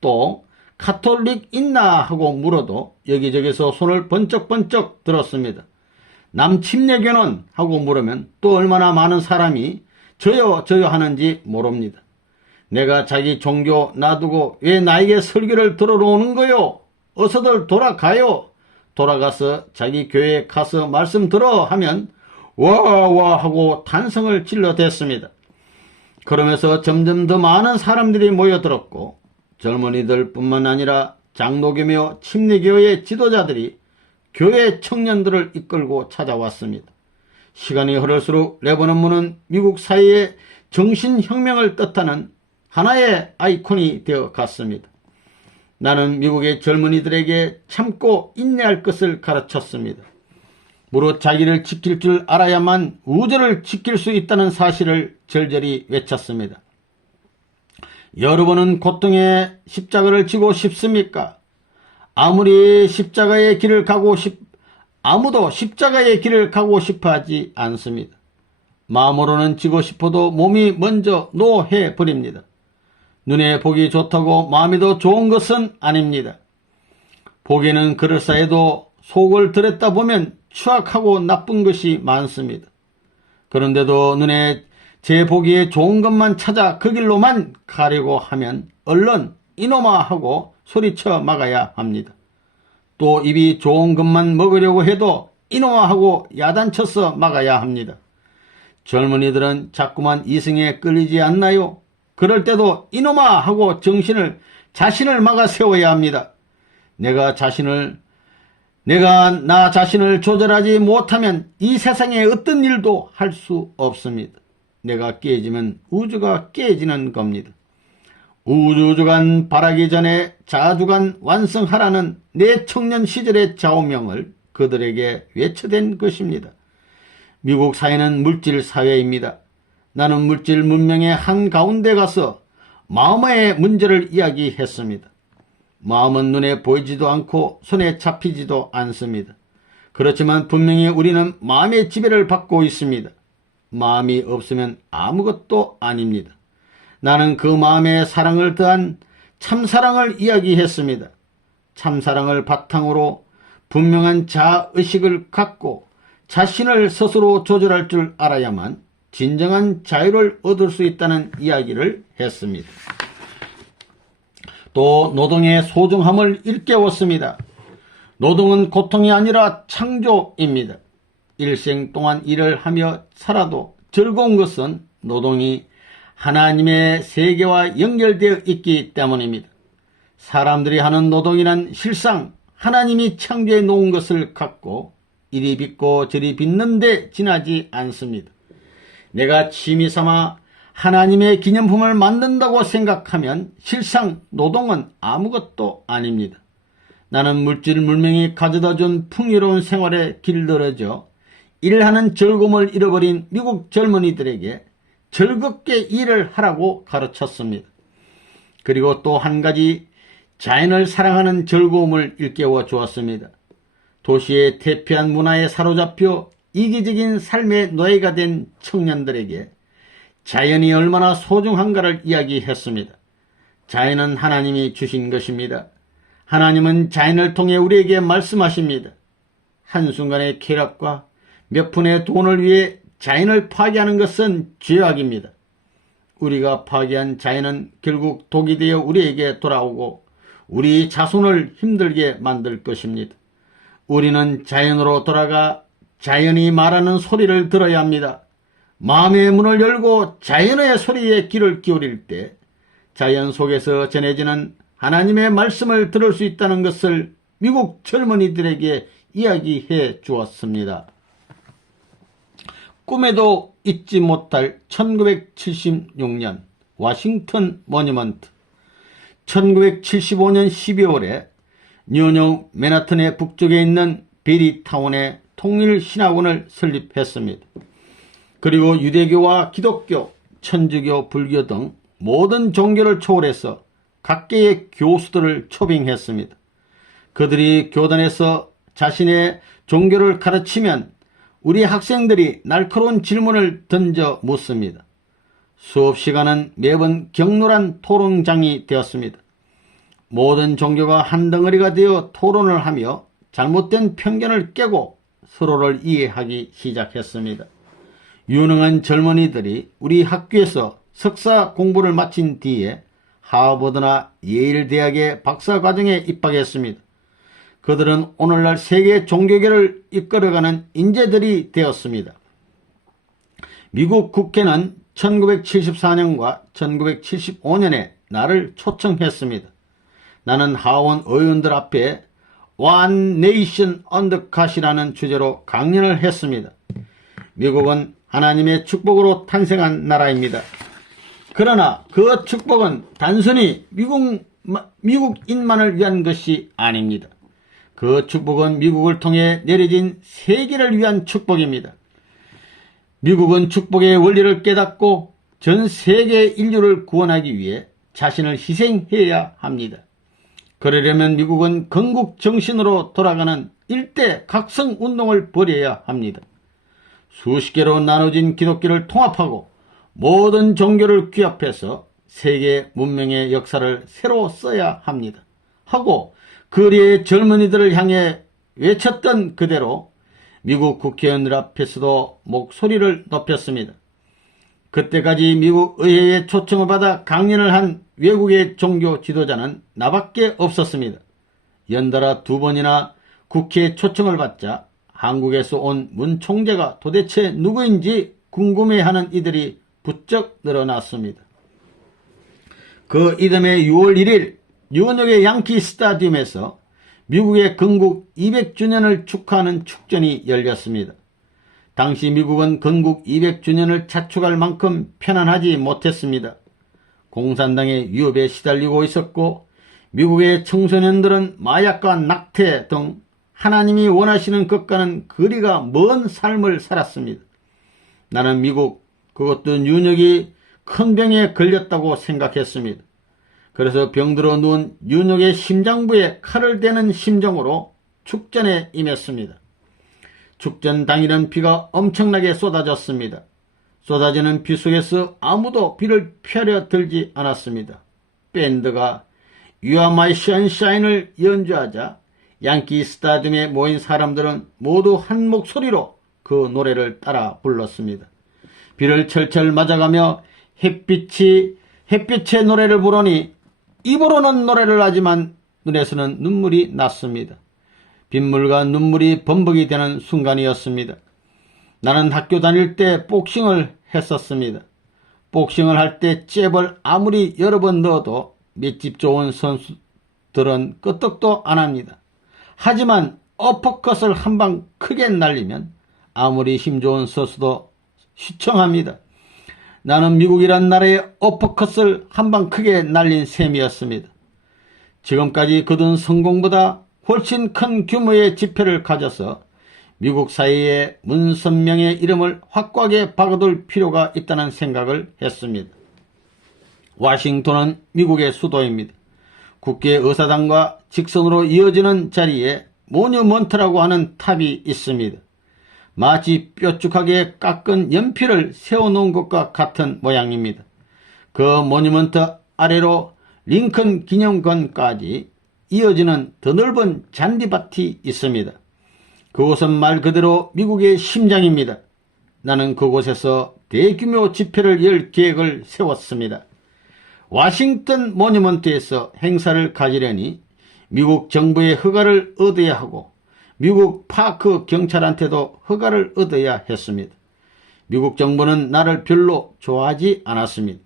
또 카톨릭 있나 하고 물어도 여기저기서 손을 번쩍번쩍 들었습니다. 남침례교는 하고 물으면 또 얼마나 많은 사람이 저요 하는지 모릅니다. 내가 자기 종교 놔두고 왜 나에게 설교를 들으러 오는 거요? 어서들 돌아가요. 돌아가서 자기 교회에 가서 말씀 들어 하면 와와 하고 탄성을 질러댔습니다. 그러면서 점점 더 많은 사람들이 모여들었고 젊은이들 뿐만 아니라 장로교며 침례교회 지도자들이 교회 청년들을 이끌고 찾아왔습니다. 시간이 흐를수록 레바논문은 미국 사회의 정신혁명을 뜻하는 하나의 아이콘이 되어 갔습니다. 나는 미국의 젊은이들에게 참고 인내할 것을 가르쳤습니다. 무릇 자기를 지킬 줄 알아야만 우주를 지킬 수 있다는 사실을 절절히 외쳤습니다. 여러분은 고통의 십자가를 지고 싶습니까? 아무도 십자가의 길을 가고 싶어 하지 않습니다. 마음으로는 지고 싶어도 몸이 먼저 노해 버립니다. 눈에 보기 좋다고 마음이 더 좋은 것은 아닙니다. 보기에는 그럴싸해도 속을 들였다 보면 추악하고 나쁜 것이 많습니다. 그런데도 눈에 제 보기에 좋은 것만 찾아 그 길로만 가려고 하면 얼른 이놈아 하고 소리쳐 막아야 합니다. 또 입이 좋은 것만 먹으려고 해도 이놈아 하고 야단쳐서 막아야 합니다. 젊은이들은 자꾸만 이승에 끌리지 않나요? 그럴 때도 이놈아 하고 자신을 막아 세워야 합니다. 내가 나 자신을 조절하지 못하면 이 세상에 어떤 일도 할 수 없습니다. 내가 깨지면 우주가 깨지는 겁니다. 우주주간 바라기 전에 자주간 완성하라는 내 청년 시절의 좌우명을 그들에게 외쳐댄 것입니다. 미국 사회는 물질 사회입니다. 나는 물질 문명의 한가운데 가서 마음의 문제를 이야기했습니다. 마음은 눈에 보이지도 않고 손에 잡히지도 않습니다. 그렇지만 분명히 우리는 마음의 지배를 받고 있습니다. 마음이 없으면 아무것도 아닙니다. 나는 그 마음에 사랑을 더한 참사랑을 이야기했습니다. 참사랑을 바탕으로 분명한 자의식을 갖고 자신을 스스로 조절할 줄 알아야만 진정한 자유를 얻을 수 있다는 이야기를 했습니다. 또 노동의 소중함을 일깨웠습니다. 노동은 고통이 아니라 창조입니다. 일생 동안 일을 하며 살아도 즐거운 것은 노동이 하나님의 세계와 연결되어 있기 때문입니다. 사람들이 하는 노동이란 실상 하나님이 창조해 놓은 것을 갖고 이리 빚고 저리 빚는데 지나지 않습니다. 내가 취미삼아 하나님의 기념품을 만든다고 생각하면 실상 노동은 아무것도 아닙니다. 나는 물질 물명이 가져다준 풍요로운 생활에 길들여져 일하는 즐거움을 잃어버린 미국 젊은이들에게 즐겁게 일을 하라고 가르쳤습니다. 그리고 또 한 가지 자연을 사랑하는 즐거움을 일깨워 주었습니다. 도시의 태폐한 문화에 사로잡혀 이기적인 삶의 노예가 된 청년들에게 자연이 얼마나 소중한가를 이야기했습니다. 자연은 하나님이 주신 것입니다. 하나님은 자연을 통해 우리에게 말씀하십니다. 한순간의 쾌락과 몇 푼의 돈을 위해 자연을 파괴하는 것은 죄악입니다. 우리가 파괴한 자연은 결국 독이 되어 우리에게 돌아오고 우리 자손을 힘들게 만들 것입니다. 우리는 자연으로 돌아가 자연이 말하는 소리를 들어야 합니다. 마음의 문을 열고 자연의 소리에 귀를 기울일 때 자연 속에서 전해지는 하나님의 말씀을 들을 수 있다는 것을 미국 젊은이들에게 이야기해 주었습니다. 꿈에도 잊지 못할 1976년 워싱턴 모니먼트. 1975년 12월에 뉴욕 맨하튼의 북쪽에 있는 베리타운에 통일신학원을 설립했습니다. 그리고 유대교와 기독교, 천주교, 불교 등 모든 종교를 초월해서 각계의 교수들을 초빙했습니다. 그들이 교단에서 자신의 종교를 가르치면 우리 학생들이 날카로운 질문을 던져 묻습니다. 수업 시간은 매번 격렬한 토론장이 되었습니다. 모든 종교가 한 덩어리가 되어 토론을 하며 잘못된 편견을 깨고 서로를 이해하기 시작했습니다. 유능한 젊은이들이 우리 학교에서 석사 공부를 마친 뒤에 하버드나 예일 대학의 박사 과정에 입학했습니다. 그들은 오늘날 세계 종교계를 이끌어가는 인재들이 되었습니다. 미국 국회는 1974년과 1975년에 나를 초청했습니다. 나는 하원 의원들 앞에 One Nation Under God이라는 주제로 강연을 했습니다. 미국은 하나님의 축복으로 탄생한 나라입니다. 그러나 그 축복은 단순히 미국인만을 위한 것이 아닙니다. 그 축복은 미국을 통해 내려진 세계를 위한 축복입니다. 미국은 축복의 원리를 깨닫고 전 세계 인류를 구원하기 위해 자신을 희생해야 합니다. 그러려면 미국은 건국 정신으로 돌아가는 일대 각성 운동을 벌여야 합니다. 수십 개로 나눠진 기독교를 통합하고 모든 종교를 규합해서 세계 문명의 역사를 새로 써야 합니다. 하고 거리의 젊은이들을 향해 외쳤던 그대로 미국 국회의원들 앞에서도 목소리를 높였습니다. 그때까지 미국 의회의 초청을 받아 강연을 한 외국의 종교 지도자는 나밖에 없었습니다. 연달아 2번이나 국회 초청을 받자 한국에서 온 문 총재가 도대체 누구인지 궁금해하는 이들이 부쩍 늘어났습니다. 그 이듬해 6월 1일 뉴욕의 양키 스타디움에서 미국의 건국 200주년을 축하하는 축전이 열렸습니다. 당시 미국은 건국 200주년을 자축할 만큼 편안하지 못했습니다. 공산당의 위협에 시달리고 있었고 미국의 청소년들은 마약과 낙태 등 하나님이 원하시는 것과는 거리가 먼 삶을 살았습니다. 나는 미국, 그것도 뉴욕이 큰 병에 걸렸다고 생각했습니다. 그래서 병들어 누운 뉴욕의 심장부에 칼을 대는 심정으로 축전에 임했습니다. 축전 당일은 비가 엄청나게 쏟아졌습니다. 쏟아지는 비 속에서 아무도 비를 피하려 들지 않았습니다. 밴드가 You Are My Sunshine을 연주하자 양키 스타디움에 모인 사람들은 모두 한 목소리로 그 노래를 따라 불렀습니다. 비를 철철 맞아가며 햇빛의 노래를 부르니 입으로는 노래를 하지만 눈에서는 눈물이 났습니다. 빗물과 눈물이 범벅이 되는 순간이었습니다. 나는 학교 다닐 때 복싱을 했었습니다. 복싱을 할 때 잽을 아무리 여러 번 넣어도 맷집 좋은 선수들은 끄떡도 안 합니다. 하지만 어퍼컷을 한 방 크게 날리면 아무리 힘 좋은 선수도 시청합니다. 나는 미국이란 나라의 어퍼컷을 한 방 크게 날린 셈이었습니다. 지금까지 거둔 성공보다 훨씬 큰 규모의 지폐를 가져서 미국 사회에 문선명의 이름을 확고하게 박아둘 필요가 있다는 생각을 했습니다. 워싱턴은 미국의 수도입니다. 국회의사당과 직선으로 이어지는 자리에 모뉴먼트라고 하는 탑이 있습니다. 마치 뾰족하게 깎은 연필을 세워놓은 것과 같은 모양입니다. 그 모뉴먼트 아래로 링컨 기념관까지 이어지는 더 넓은 잔디밭이 있습니다. 그곳은 말 그대로 미국의 심장입니다. 나는 그곳에서 대규모 집회를 열 계획을 세웠습니다. 워싱턴 모뉴먼트에서 행사를 가지려니 미국 정부의 허가를 얻어야 하고 미국 파크 경찰한테도 허가를 얻어야 했습니다. 미국 정부는 나를 별로 좋아하지 않았습니다.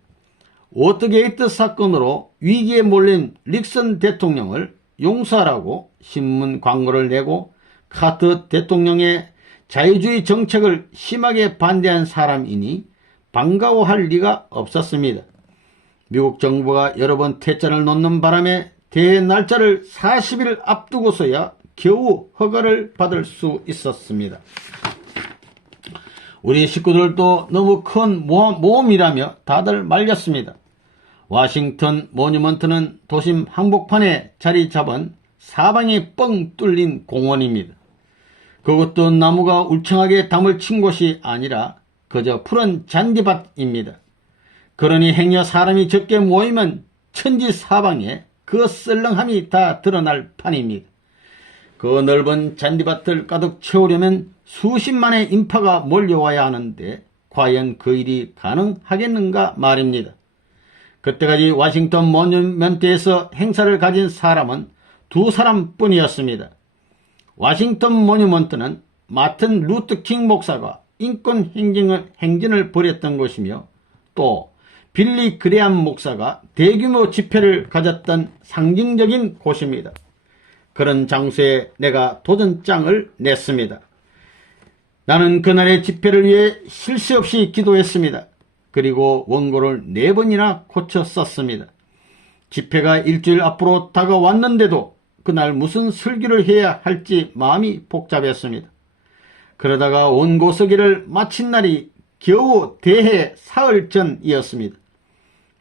워터게이트 사건으로 위기에 몰린 닉슨 대통령을 용서하라고 신문 광고를 내고 카터 대통령의 자유주의 정책을 심하게 반대한 사람이니 반가워할 리가 없었습니다. 미국 정부가 여러 번 퇴짜를 놓는 바람에 대회 날짜를 40일 앞두고서야 겨우 허가를 받을 수 있었습니다. 우리 식구들도 너무 큰 모험이라며 다들 말렸습니다. 워싱턴 모뉴먼트는 도심 한복판에 자리 잡은 사방이 뻥 뚫린 공원입니다. 그것도 나무가 울창하게 담을 친 곳이 아니라 그저 푸른 잔디밭입니다. 그러니 행여 사람이 적게 모이면 천지 사방에 그 썰렁함이 다 드러날 판입니다. 그 넓은 잔디밭을 가득 채우려면 수십만의 인파가 몰려와야 하는데 과연 그 일이 가능하겠는가 말입니다. 그때까지 워싱턴 모뉴먼트에서 행사를 가진 사람은 2사람뿐이었습니다. 워싱턴 모뉴먼트는 마틴 루터 킹 목사가 인권 행진을 벌였던 곳이며 또 빌리 그레암 목사가 대규모 집회를 가졌던 상징적인 곳입니다. 그런 장소에 내가 도전장을 냈습니다. 나는 그날의 집회를 위해 쉴 새 없이 기도했습니다. 그리고 원고를 4번이나 고쳐 썼습니다. 집회가 일주일 앞으로 다가왔는데도 그날 무슨 설교를 해야 할지 마음이 복잡했습니다. 그러다가 원고 쓰기를 마친 날이 겨우 대해 사흘 전이었습니다.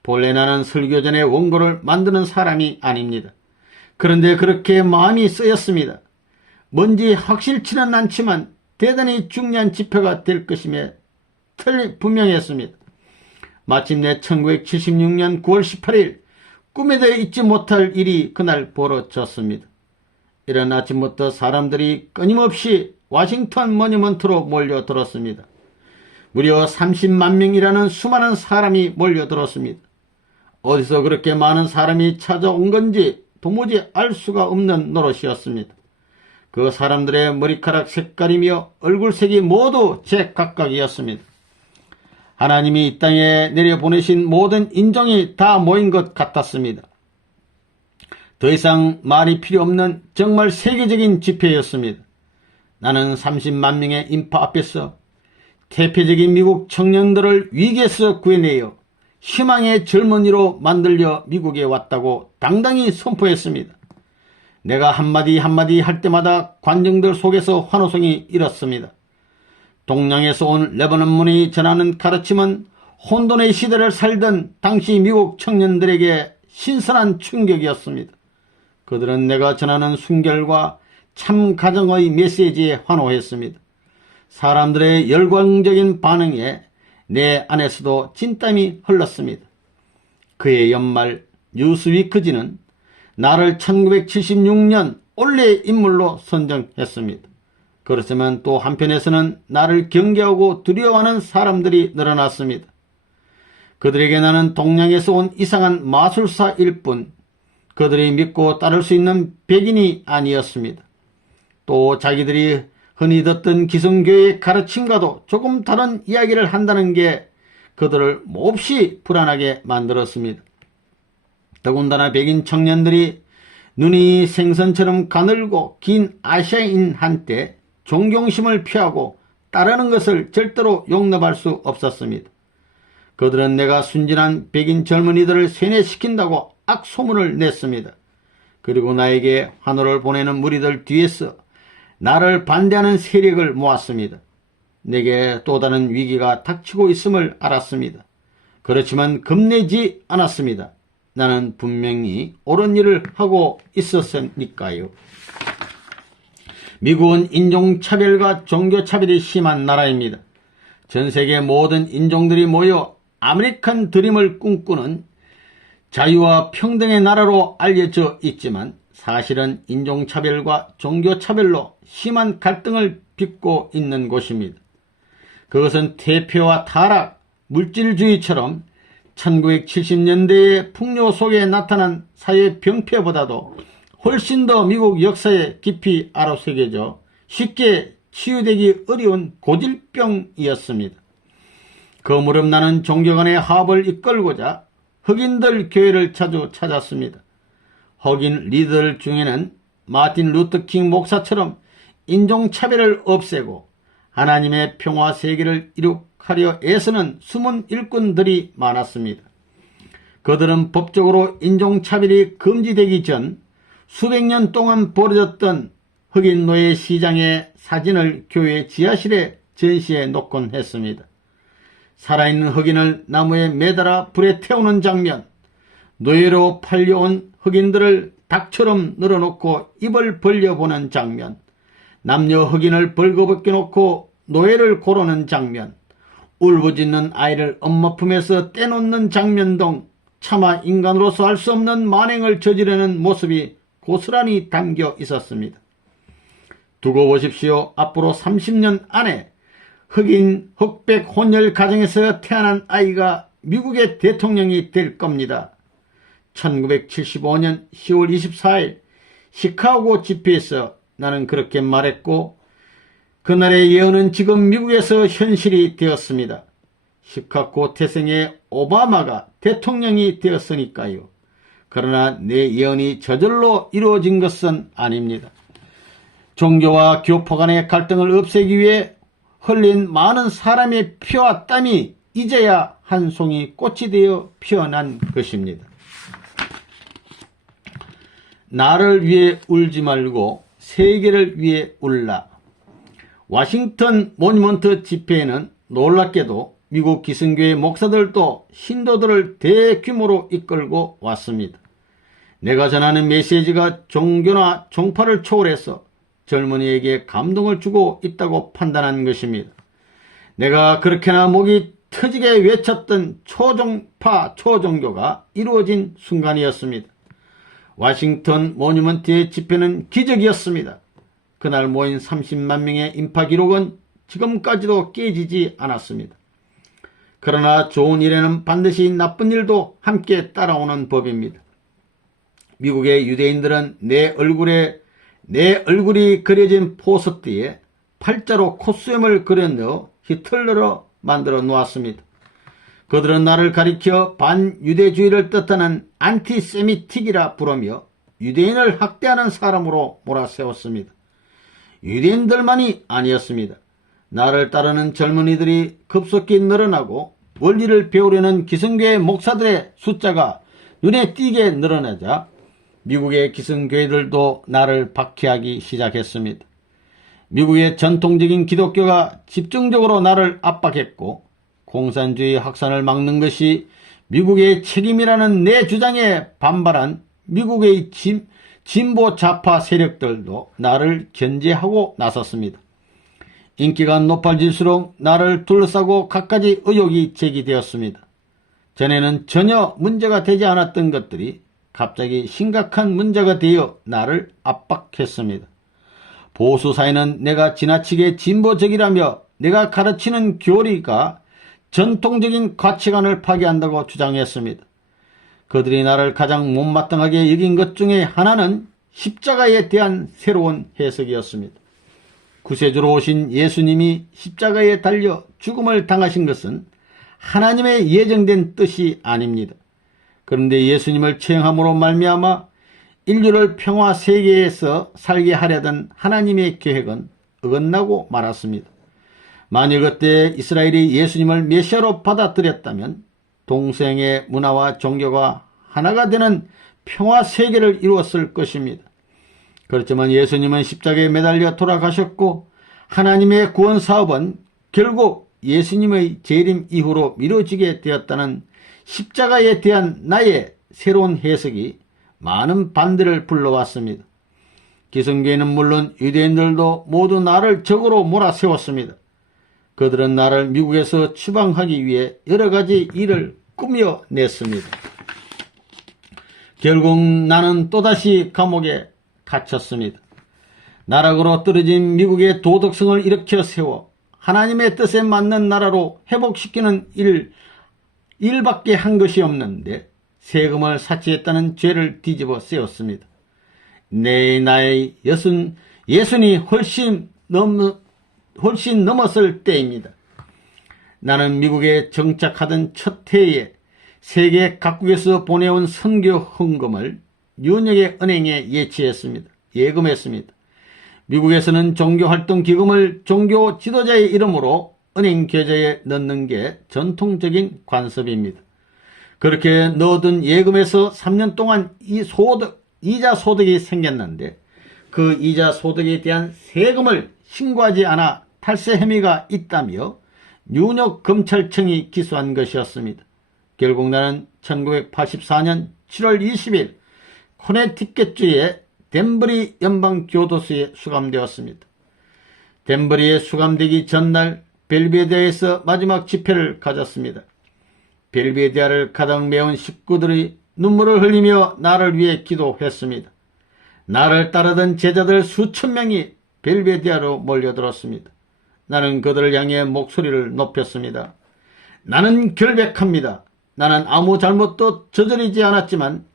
본래 나는 설교 전에 원고를 만드는 사람이 아닙니다. 그런데 그렇게 마음이 쓰였습니다. 뭔지 확실치는 않지만 대단히 중요한 집회가 될 것임에 분명했습니다. 마침내 1976년 9월 18일 꿈에도 잊지 못할 일이 그날 벌어졌습니다. 이른 아침부터 사람들이 끊임없이 워싱턴 모뉴먼트로 몰려들었습니다. 무려 30만 명이라는 수많은 사람이 몰려들었습니다. 어디서 그렇게 많은 사람이 찾아온 건지 도무지 알 수가 없는 노릇이었습니다. 그 사람들의 머리카락 색깔이며 얼굴색이 모두 제각각이었습니다. 하나님이 이 땅에 내려보내신 모든 인종이 다 모인 것 같았습니다. 더 이상 말이 필요 없는 정말 세계적인 집회였습니다. 나는 30만 명의 인파 앞에서 대표적인 미국 청년들을 위기에서 구해내어 희망의 젊은이로 만들려 미국에 왔다고 당당히 선포했습니다. 내가 한마디 한마디 할 때마다 관중들 속에서 환호성이 일었습니다. 동양에서 온 레버넌 문이 전하는 가르침은 혼돈의 시대를 살던 당시 미국 청년들에게 신선한 충격이었습니다. 그들은 내가 전하는 순결과 참 가정의 메시지에 환호했습니다. 사람들의 열광적인 반응에 내 안에서도 진땀이 흘렀습니다. 그해 연말 뉴스위크지는 나를 1976년 올해의 인물로 선정했습니다. 그렇지만 또 한편에서는 나를 경계하고 두려워하는 사람들이 늘어났습니다. 그들에게 나는 동양에서 온 이상한 마술사일 뿐 그들이 믿고 따를 수 있는 백인이 아니었습니다. 또 자기들이 흔히 듣던 기성교의 가르침과도 조금 다른 이야기를 한다는 게 그들을 몹시 불안하게 만들었습니다. 더군다나 백인 청년들이 눈이 생선처럼 가늘고 긴 아시아인한테 존경심을 피하고 따르는 것을 절대로 용납할 수 없었습니다. 그들은 내가 순진한 백인 젊은이들을 세뇌시킨다고 악소문을 냈습니다. 그리고 나에게 환호를 보내는 무리들 뒤에서 나를 반대하는 세력을 모았습니다. 내게 또 다른 위기가 닥치고 있음을 알았습니다. 그렇지만 겁내지 않았습니다. 나는 분명히 옳은 일을 하고 있었으니까요. 미국은 인종차별과 종교차별이 심한 나라입니다. 전 세계 모든 인종들이 모여 아메리칸 드림을 꿈꾸는 자유와 평등의 나라로 알려져 있지만 사실은 인종차별과 종교차별로 심한 갈등을 빚고 있는 곳입니다. 그것은 퇴폐와 타락, 물질주의처럼 1970년대의 풍요 속에 나타난 사회 병폐보다도 훨씬 더 미국 역사에 깊이 알아새겨져 쉽게 치유되기 어려운 고질병이었습니다. 그 무렵 나는 종교 간의 화합을 이끌고자 흑인들 교회를 자주 찾았습니다. 흑인 리더들 중에는 마틴 루터 킹 목사처럼 인종차별을 없애고 하나님의 평화 세계를 이룩하려 애쓰는 숨은 일꾼들이 많았습니다. 그들은 법적으로 인종차별이 금지되기 전 수백 년 동안 벌어졌던 흑인 노예 시장의 사진을 교회 지하실에 전시해 놓곤 했습니다. 살아있는 흑인을 나무에 매달아 불에 태우는 장면, 노예로 팔려온 흑인들을 닭처럼 늘어놓고 입을 벌려보는 장면, 남녀 흑인을 벌거벗겨 놓고 노예를 고르는 장면, 울부짖는 아이를 엄마 품에서 떼놓는 장면 등 차마 인간으로서 할 수 없는 만행을 저지르는 모습이 고스란히 담겨 있었습니다. 두고 보십시오. 앞으로 30년 안에 흑인, 흑백 혼혈 가정에서 태어난 아이가 미국의 대통령이 될 겁니다. 1975년 10월 24일 시카고 집회에서 나는 그렇게 말했고 그날의 예언은 지금 미국에서 현실이 되었습니다. 시카고 태생의 오바마가 대통령이 되었으니까요. 그러나 내 예언이 저절로 이루어진 것은 아닙니다. 종교와 교포 간의 갈등을 없애기 위해 흘린 많은 사람의 피와 땀이 이제야 한 송이 꽃이 되어 피어난 것입니다. 나를 위해 울지 말고 세계를 위해 울라. 워싱턴 모니먼트 집회에는 놀랍게도 미국 기성교회 목사들도 신도들을 대규모로 이끌고 왔습니다. 내가 전하는 메시지가 종교나 종파를 초월해서 젊은이에게 감동을 주고 있다고 판단한 것입니다. 내가 그렇게나 목이 터지게 외쳤던 초종파 초종교가 이루어진 순간이었습니다. 워싱턴 모니먼트의 집회는 기적이었습니다. 그날 모인 30만 명의 인파 기록은 지금까지도 깨지지 않았습니다. 그러나 좋은 일에는 반드시 나쁜 일도 함께 따라오는 법입니다. 미국의 유대인들은 내 얼굴이 그려진 포스트에 팔자로 콧수염을 그려넣어 히틀러로 만들어 놓았습니다. 그들은 나를 가리켜 반유대주의를 뜻하는 안티세미틱이라 부르며 유대인을 학대하는 사람으로 몰아세웠습니다. 유대인들만이 아니었습니다. 나를 따르는 젊은이들이 급속히 늘어나고 원리를 배우려는 기성교회 목사들의 숫자가 눈에 띄게 늘어나자 미국의 기성교회들도 나를 박해하기 시작했습니다. 미국의 전통적인 기독교가 집중적으로 나를 압박했고 공산주의 확산을 막는 것이 미국의 책임이라는 내 주장에 반발한 미국의 진보 좌파 세력들도 나를 견제하고 나섰습니다. 인기가 높아질수록 나를 둘러싸고 갖가지 의혹이 제기되었습니다. 전에는 전혀 문제가 되지 않았던 것들이 갑자기 심각한 문제가 되어 나를 압박했습니다. 보수사회는 내가 지나치게 진보적이라며 내가 가르치는 교리가 전통적인 가치관을 파괴한다고 주장했습니다. 그들이 나를 가장 못마땅하게 여긴 것 중에 하나는 십자가에 대한 새로운 해석이었습니다. 구세주로 오신 예수님이 십자가에 달려 죽음을 당하신 것은 하나님의 예정된 뜻이 아닙니다. 그런데 예수님을 처형함으로 말미암아 인류를 평화 세계에서 살게 하려던 하나님의 계획은 어긋나고 말았습니다. 만일 그때 이스라엘이 예수님을 메시아로 받아들였다면 동서양의 문화와 종교가 하나가 되는 평화 세계를 이루었을 것입니다. 그렇지만 예수님은 십자가에 매달려 돌아가셨고 하나님의 구원 사업은 결국 예수님의 재림 이후로 미뤄지게 되었다는 십자가에 대한 나의 새로운 해석이 많은 반대를 불러왔습니다. 기성교회는 물론 유대인들도 모두 나를 적으로 몰아세웠습니다. 그들은 나를 미국에서 추방하기 위해 여러 가지 일을 꾸며냈습니다. 결국 나는 또다시 감옥에 갇혔습니다. 나락으로 떨어진 미국의 도덕성을 일으켜 세워 하나님의 뜻에 맞는 나라로 회복시키는 일밖에 한 것이 없는데 세금을 사치했다는 죄를 뒤집어 쓰였습니다. 내 나이 예순이 훨씬 넘었을 때입니다. 나는 미국에 정착하던 첫 해에 세계 각국에서 보내온 선교 헌금을 뉴욕의 은행에 예금했습니다. 미국에서는 종교활동 기금을 종교 지도자의 이름으로 은행 계좌에 넣는 게 전통적인 관습입니다. 그렇게 넣어둔 예금에서 3년 동안 이자 소득이 생겼는데 그 이자 소득에 대한 세금을 신고하지 않아 탈세 혐의가 있다며 뉴욕 검찰청이 기소한 것이었습니다. 결국 나는 1984년 7월 20일 코네티켓주의 덴버리 연방교도소에 수감되었습니다. 덴버리에 수감되기 전날 벨베데아에서 마지막 집회를 가졌습니다. 벨베데아를 가득 메운 식구들이 눈물을 흘리며 나를 위해 기도했습니다. 나를 따르던 제자들 수천 명이 벨베데아로 몰려들었습니다. 나는 그들을 향해 목소리를 높였습니다. 나는 결백합니다. 나는 아무 잘못도 저지르지 않았지만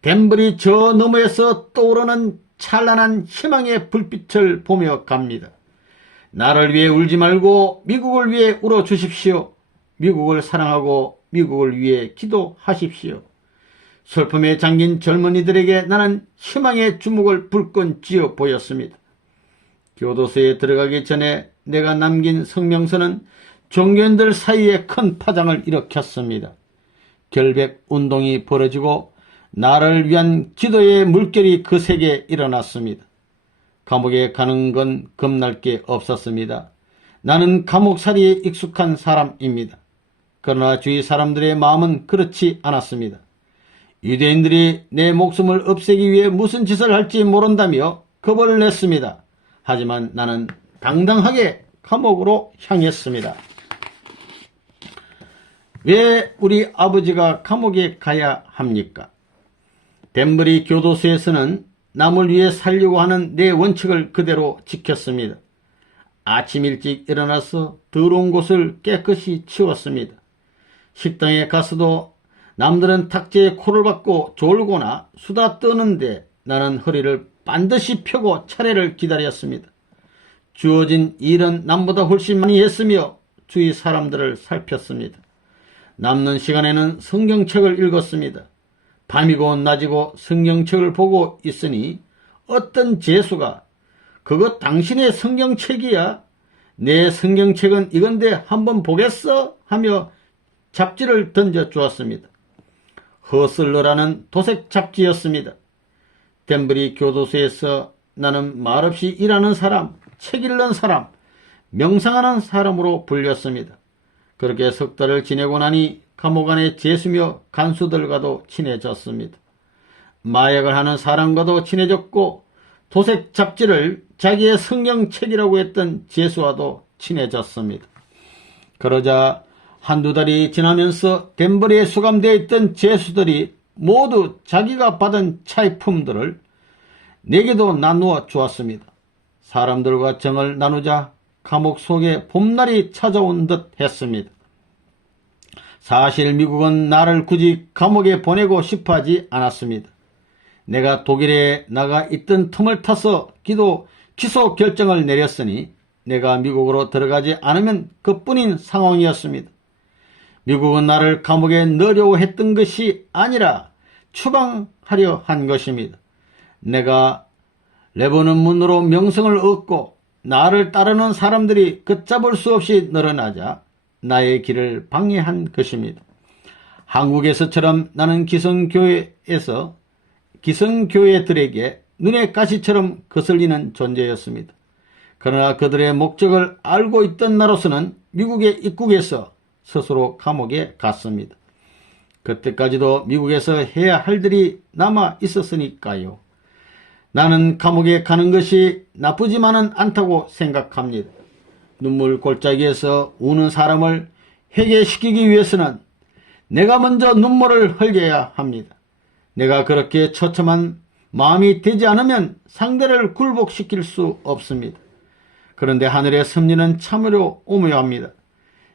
덴버리 저 너머에서 떠오르는 찬란한 희망의 불빛을 보며 갑니다. 나를 위해 울지 말고 미국을 위해 울어주십시오. 미국을 사랑하고 미국을 위해 기도하십시오. 슬픔에 잠긴 젊은이들에게 나는 희망의 주먹을 불끈 쥐어 보였습니다. 교도소에 들어가기 전에 내가 남긴 성명서는 종교인들 사이에 큰 파장을 일으켰습니다. 결백 운동이 벌어지고 나를 위한 기도의 물결이 거세게 일어났습니다. 감옥에 가는 건 겁날 게 없었습니다. 나는 감옥살이에 익숙한 사람입니다. 그러나 주위 사람들의 마음은 그렇지 않았습니다. 유대인들이 내 목숨을 없애기 위해 무슨 짓을 할지 모른다며 겁을 냈습니다. 하지만 나는 당당하게 감옥으로 향했습니다. 왜 우리 아버지가 감옥에 가야 합니까? 덴버리 교도소에서는 남을 위해 살려고 하는 내 원칙을 그대로 지켰습니다. 아침 일찍 일어나서 더러운 곳을 깨끗이 치웠습니다. 식당에 가서도 남들은 탁자에 코를 박고 졸거나 수다 떠는데 나는 허리를 반드시 펴고 차례를 기다렸습니다. 주어진 일은 남보다 훨씬 많이 했으며 주위 사람들을 살폈습니다. 남는 시간에는 성경책을 읽었습니다. 밤이고 낮이고 성경책을 보고 있으니 어떤 죄수가 그거 당신의 성경책이야? 내 성경책은 이건데 한번 보겠어? 하며 잡지를 던져주었습니다. 허슬러라는 도색 잡지였습니다. 덴버리 교도소에서 나는 말없이 일하는 사람, 책 읽는 사람, 명상하는 사람으로 불렸습니다. 그렇게 석 달을 지내고 나니 감옥 안의 죄수며 간수들과도 친해졌습니다. 마약을 하는 사람과도 친해졌고 도색 잡지를 자기의 성경책이라고 했던 죄수와도 친해졌습니다. 그러자 한두 달이 지나면서 덴버리에 수감되어 있던 죄수들이 모두 자기가 받은 차입품들을 내게도 나누어 주었습니다. 사람들과 정을 나누자 감옥 속에 봄날이 찾아온 듯 했습니다. 사실 미국은 나를 굳이 감옥에 보내고 싶어 하지 않았습니다. 내가 독일에 나가 있던 틈을 타서 기소 결정을 내렸으니 내가 미국으로 들어가지 않으면 그뿐인 상황이었습니다. 미국은 나를 감옥에 넣으려고 했던 것이 아니라 추방하려 한 것입니다. 내가 레버논 문으로 명성을 얻고 나를 따르는 사람들이 걷잡을 수 없이 늘어나자 나의 길을 방해한 것입니다. 한국에서처럼 나는 기성교회들에게 눈의 가시처럼 거슬리는 존재였습니다. 그러나 그들의 목적을 알고 있던 나로서는 미국에 입국해서 스스로 감옥에 갔습니다. 그때까지도 미국에서 해야 할 일이 남아 있었으니까요. 나는 감옥에 가는 것이 나쁘지만은 않다고 생각합니다. 눈물 골짜기에서 우는 사람을 회개시키기 위해서는 내가 먼저 눈물을 흘려야 합니다. 내가 그렇게 처참한 마음이 되지 않으면 상대를 굴복시킬 수 없습니다. 그런데 하늘의 섭리는 참으로 오묘합니다.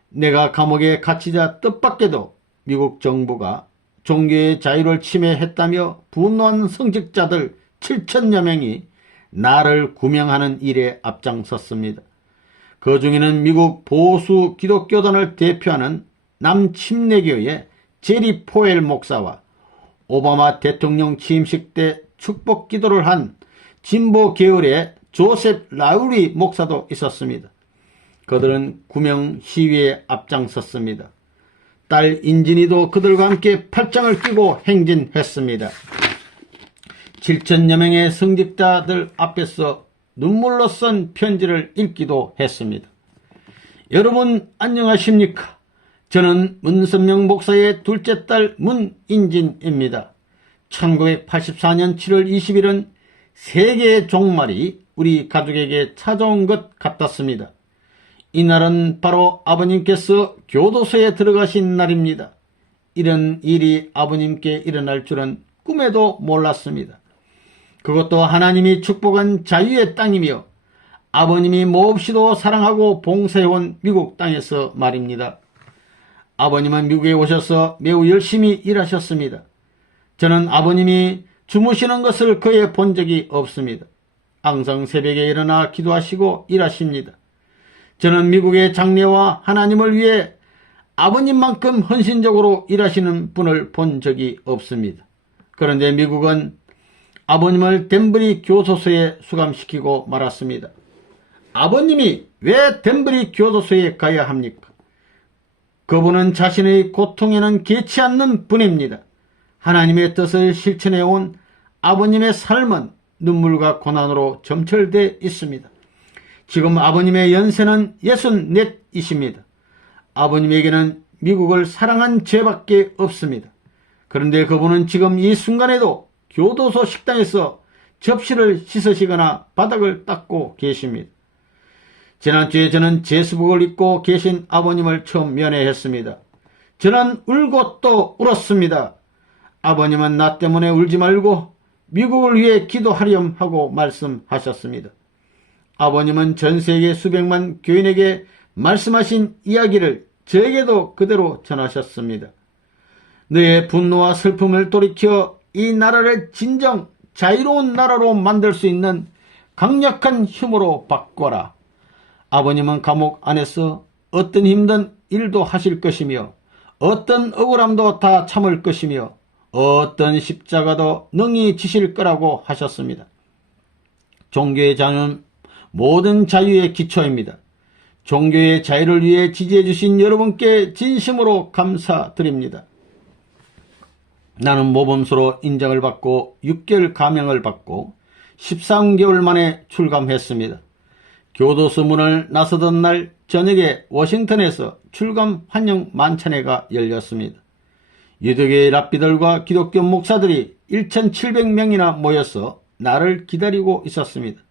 내가 감옥에 갇히자 뜻밖에도 미국 정부가 종교의 자유를 침해했다며 분노한 성직자들 7천여 명이 나를 구명하는 일에 앞장섰습니다. 그 중에는 미국 보수 기독교단을 대표하는 남침례교의 제리 포엘 목사와 오바마 대통령 취임식 때 축복 기도를 한 진보 계열의 조셉 라우리 목사도 있었습니다. 그들은 구명 시위에 앞장섰습니다. 딸 인진이도 그들과 함께 팔짱을 끼고 행진했습니다. 7천여 명의 성직자들 앞에서 눈물로 쓴 편지를 읽기도 했습니다. 여러분 안녕하십니까? 저는 문선명 목사의 둘째 딸 문인진입니다. 1984년 7월 20일은 세계의 종말이 우리 가족에게 찾아온 것 같았습니다. 이날은 바로 아버님께서 교도소에 들어가신 날입니다. 이런 일이 아버님께 일어날 줄은 꿈에도 몰랐습니다. 그것도 하나님이 축복한 자유의 땅이며 아버님이 몹시도 사랑하고 봉사해온 미국 땅에서 말입니다. 아버님은 미국에 오셔서 매우 열심히 일하셨습니다. 저는 아버님이 주무시는 것을 거의 본 적이 없습니다. 항상 새벽에 일어나 기도하시고 일하십니다. 저는 미국의 장례와 하나님을 위해 아버님만큼 헌신적으로 일하시는 분을 본 적이 없습니다. 그런데 미국은 아버님을 덴버리 교도소에 수감시키고 말았습니다. 아버님이 왜 덴버리 교도소에 가야 합니까? 그분은 자신의 고통에는 개치 않는 분입니다. 하나님의 뜻을 실천해온 아버님의 삶은 눈물과 고난으로 점철되어 있습니다. 지금 아버님의 연세는 64이십니다. 아버님에게는 미국을 사랑한 죄밖에 없습니다. 그런데 그분은 지금 이 순간에도 교도소 식당에서 접시를 씻으시거나 바닥을 닦고 계십니다. 지난주에 저는 제수복을 입고 계신 아버님을 처음 면회했습니다. 저는 울고 또 울었습니다. 아버님은 나 때문에 울지 말고 미국을 위해 기도하렴 하고 말씀하셨습니다. 아버님은 전 세계 수백만 교인에게 말씀하신 이야기를 저에게도 그대로 전하셨습니다. 너의 분노와 슬픔을 돌이켜 이 나라를 진정 자유로운 나라로 만들 수 있는 강력한 힘으로 바꿔라. 아버님은 감옥 안에서 어떤 힘든 일도 하실 것이며 어떤 억울함도 다 참을 것이며 어떤 십자가도 능히 지실 거라고 하셨습니다. 종교의 자유는 모든 자유의 기초입니다. 종교의 자유를 위해 지지해 주신 여러분께 진심으로 감사드립니다. 나는 모범수로 인정을 받고 6개월 감형을 받고 13개월 만에 출감했습니다. 교도소 문을 나서던 날 저녁에 워싱턴에서 출감 환영 만찬회가 열렸습니다. 유대교의 랍비들과 기독교 목사들이 1,700명이나 모여서 나를 기다리고 있었습니다.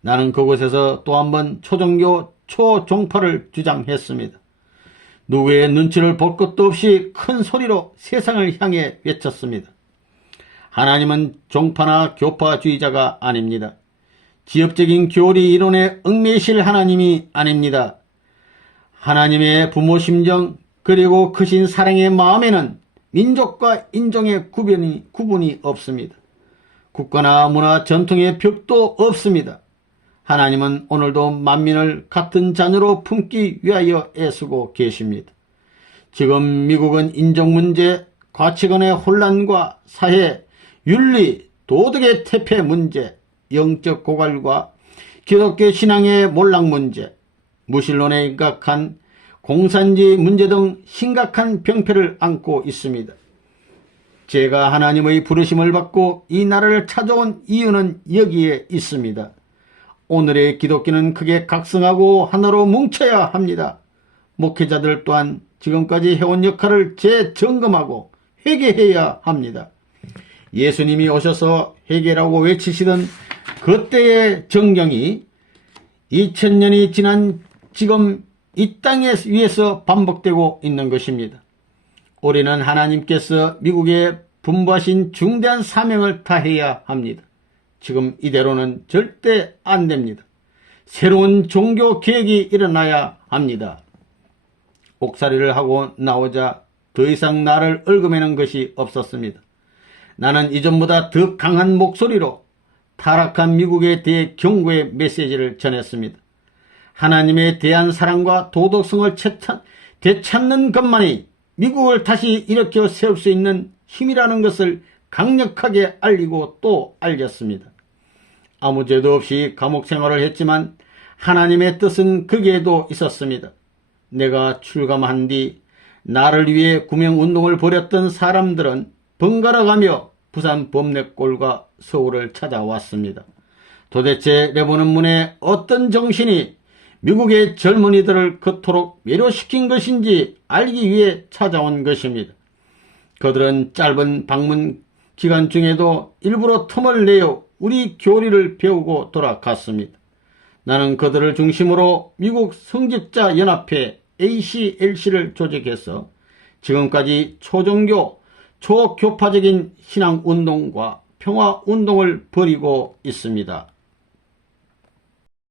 나는 그곳에서 또 한 번 초종교 초종파를 주장했습니다. 누구의 눈치를 볼 것도 없이 큰 소리로 세상을 향해 외쳤습니다. 하나님은 종파나 교파주의자가 아닙니다. 지엽적인 교리 이론에 얽매이실 하나님이 아닙니다. 하나님의 부모 심정 그리고 크신 사랑의 마음에는 민족과 인종의 구분이 없습니다. 국가나 문화 전통의 벽도 없습니다. 하나님은 오늘도 만민을 같은 자녀로 품기 위하여 애쓰고 계십니다. 지금 미국은 인종 문제, 가치관의 혼란과 사회, 윤리, 도덕의 퇴폐 문제, 영적 고갈과 기독교 신앙의 몰락 문제, 무신론에 입각한 공산주의 문제 등 심각한 병폐를 안고 있습니다. 제가 하나님의 부르심을 받고 이 나라를 찾아온 이유는 여기에 있습니다. 오늘의 기독교는 크게 각성하고 하나로 뭉쳐야 합니다. 목회자들 또한 지금까지 해온 역할을 재점검하고 회개해야 합니다. 예수님이 오셔서 회개라고 외치시던 그때의 정경이 2000년이 지난 지금 이 땅에 위에서 반복되고 있는 것입니다. 우리는 하나님께서 미국에 분부하신 중대한 사명을 다해야 합니다. 지금 이대로는 절대 안 됩니다. 새로운 종교 개혁이 일어나야 합니다. 옥살이를 하고 나오자 더 이상 나를 얽어매는 것이 없었습니다. 나는 이전보다 더 강한 목소리로 타락한 미국에 대해 경고의 메시지를 전했습니다. 하나님에 대한 사랑과 도덕성을 되찾는 것만이 미국을 다시 일으켜 세울 수 있는 힘이라는 것을 강력하게 알리고 또 알렸습니다. 아무 죄도 없이 감옥 생활을 했지만 하나님의 뜻은 거기에도 있었습니다. 내가 출감한 뒤 나를 위해 구명운동을 벌였던 사람들은 번갈아가며 부산 범례골과 서울을 찾아왔습니다. 도대체 내보는 문에 어떤 정신이 미국의 젊은이들을 그토록 매료시킨 것인지 알기 위해 찾아온 것입니다. 그들은 짧은 방문 기간 중에도 일부러 틈을 내어 우리 교리를 배우고 돌아갔습니다. 나는 그들을 중심으로 미국 성직자 연합회 ACLC를 조직해서 지금까지 초종교, 초교파적인 신앙운동과 평화운동을 벌이고 있습니다.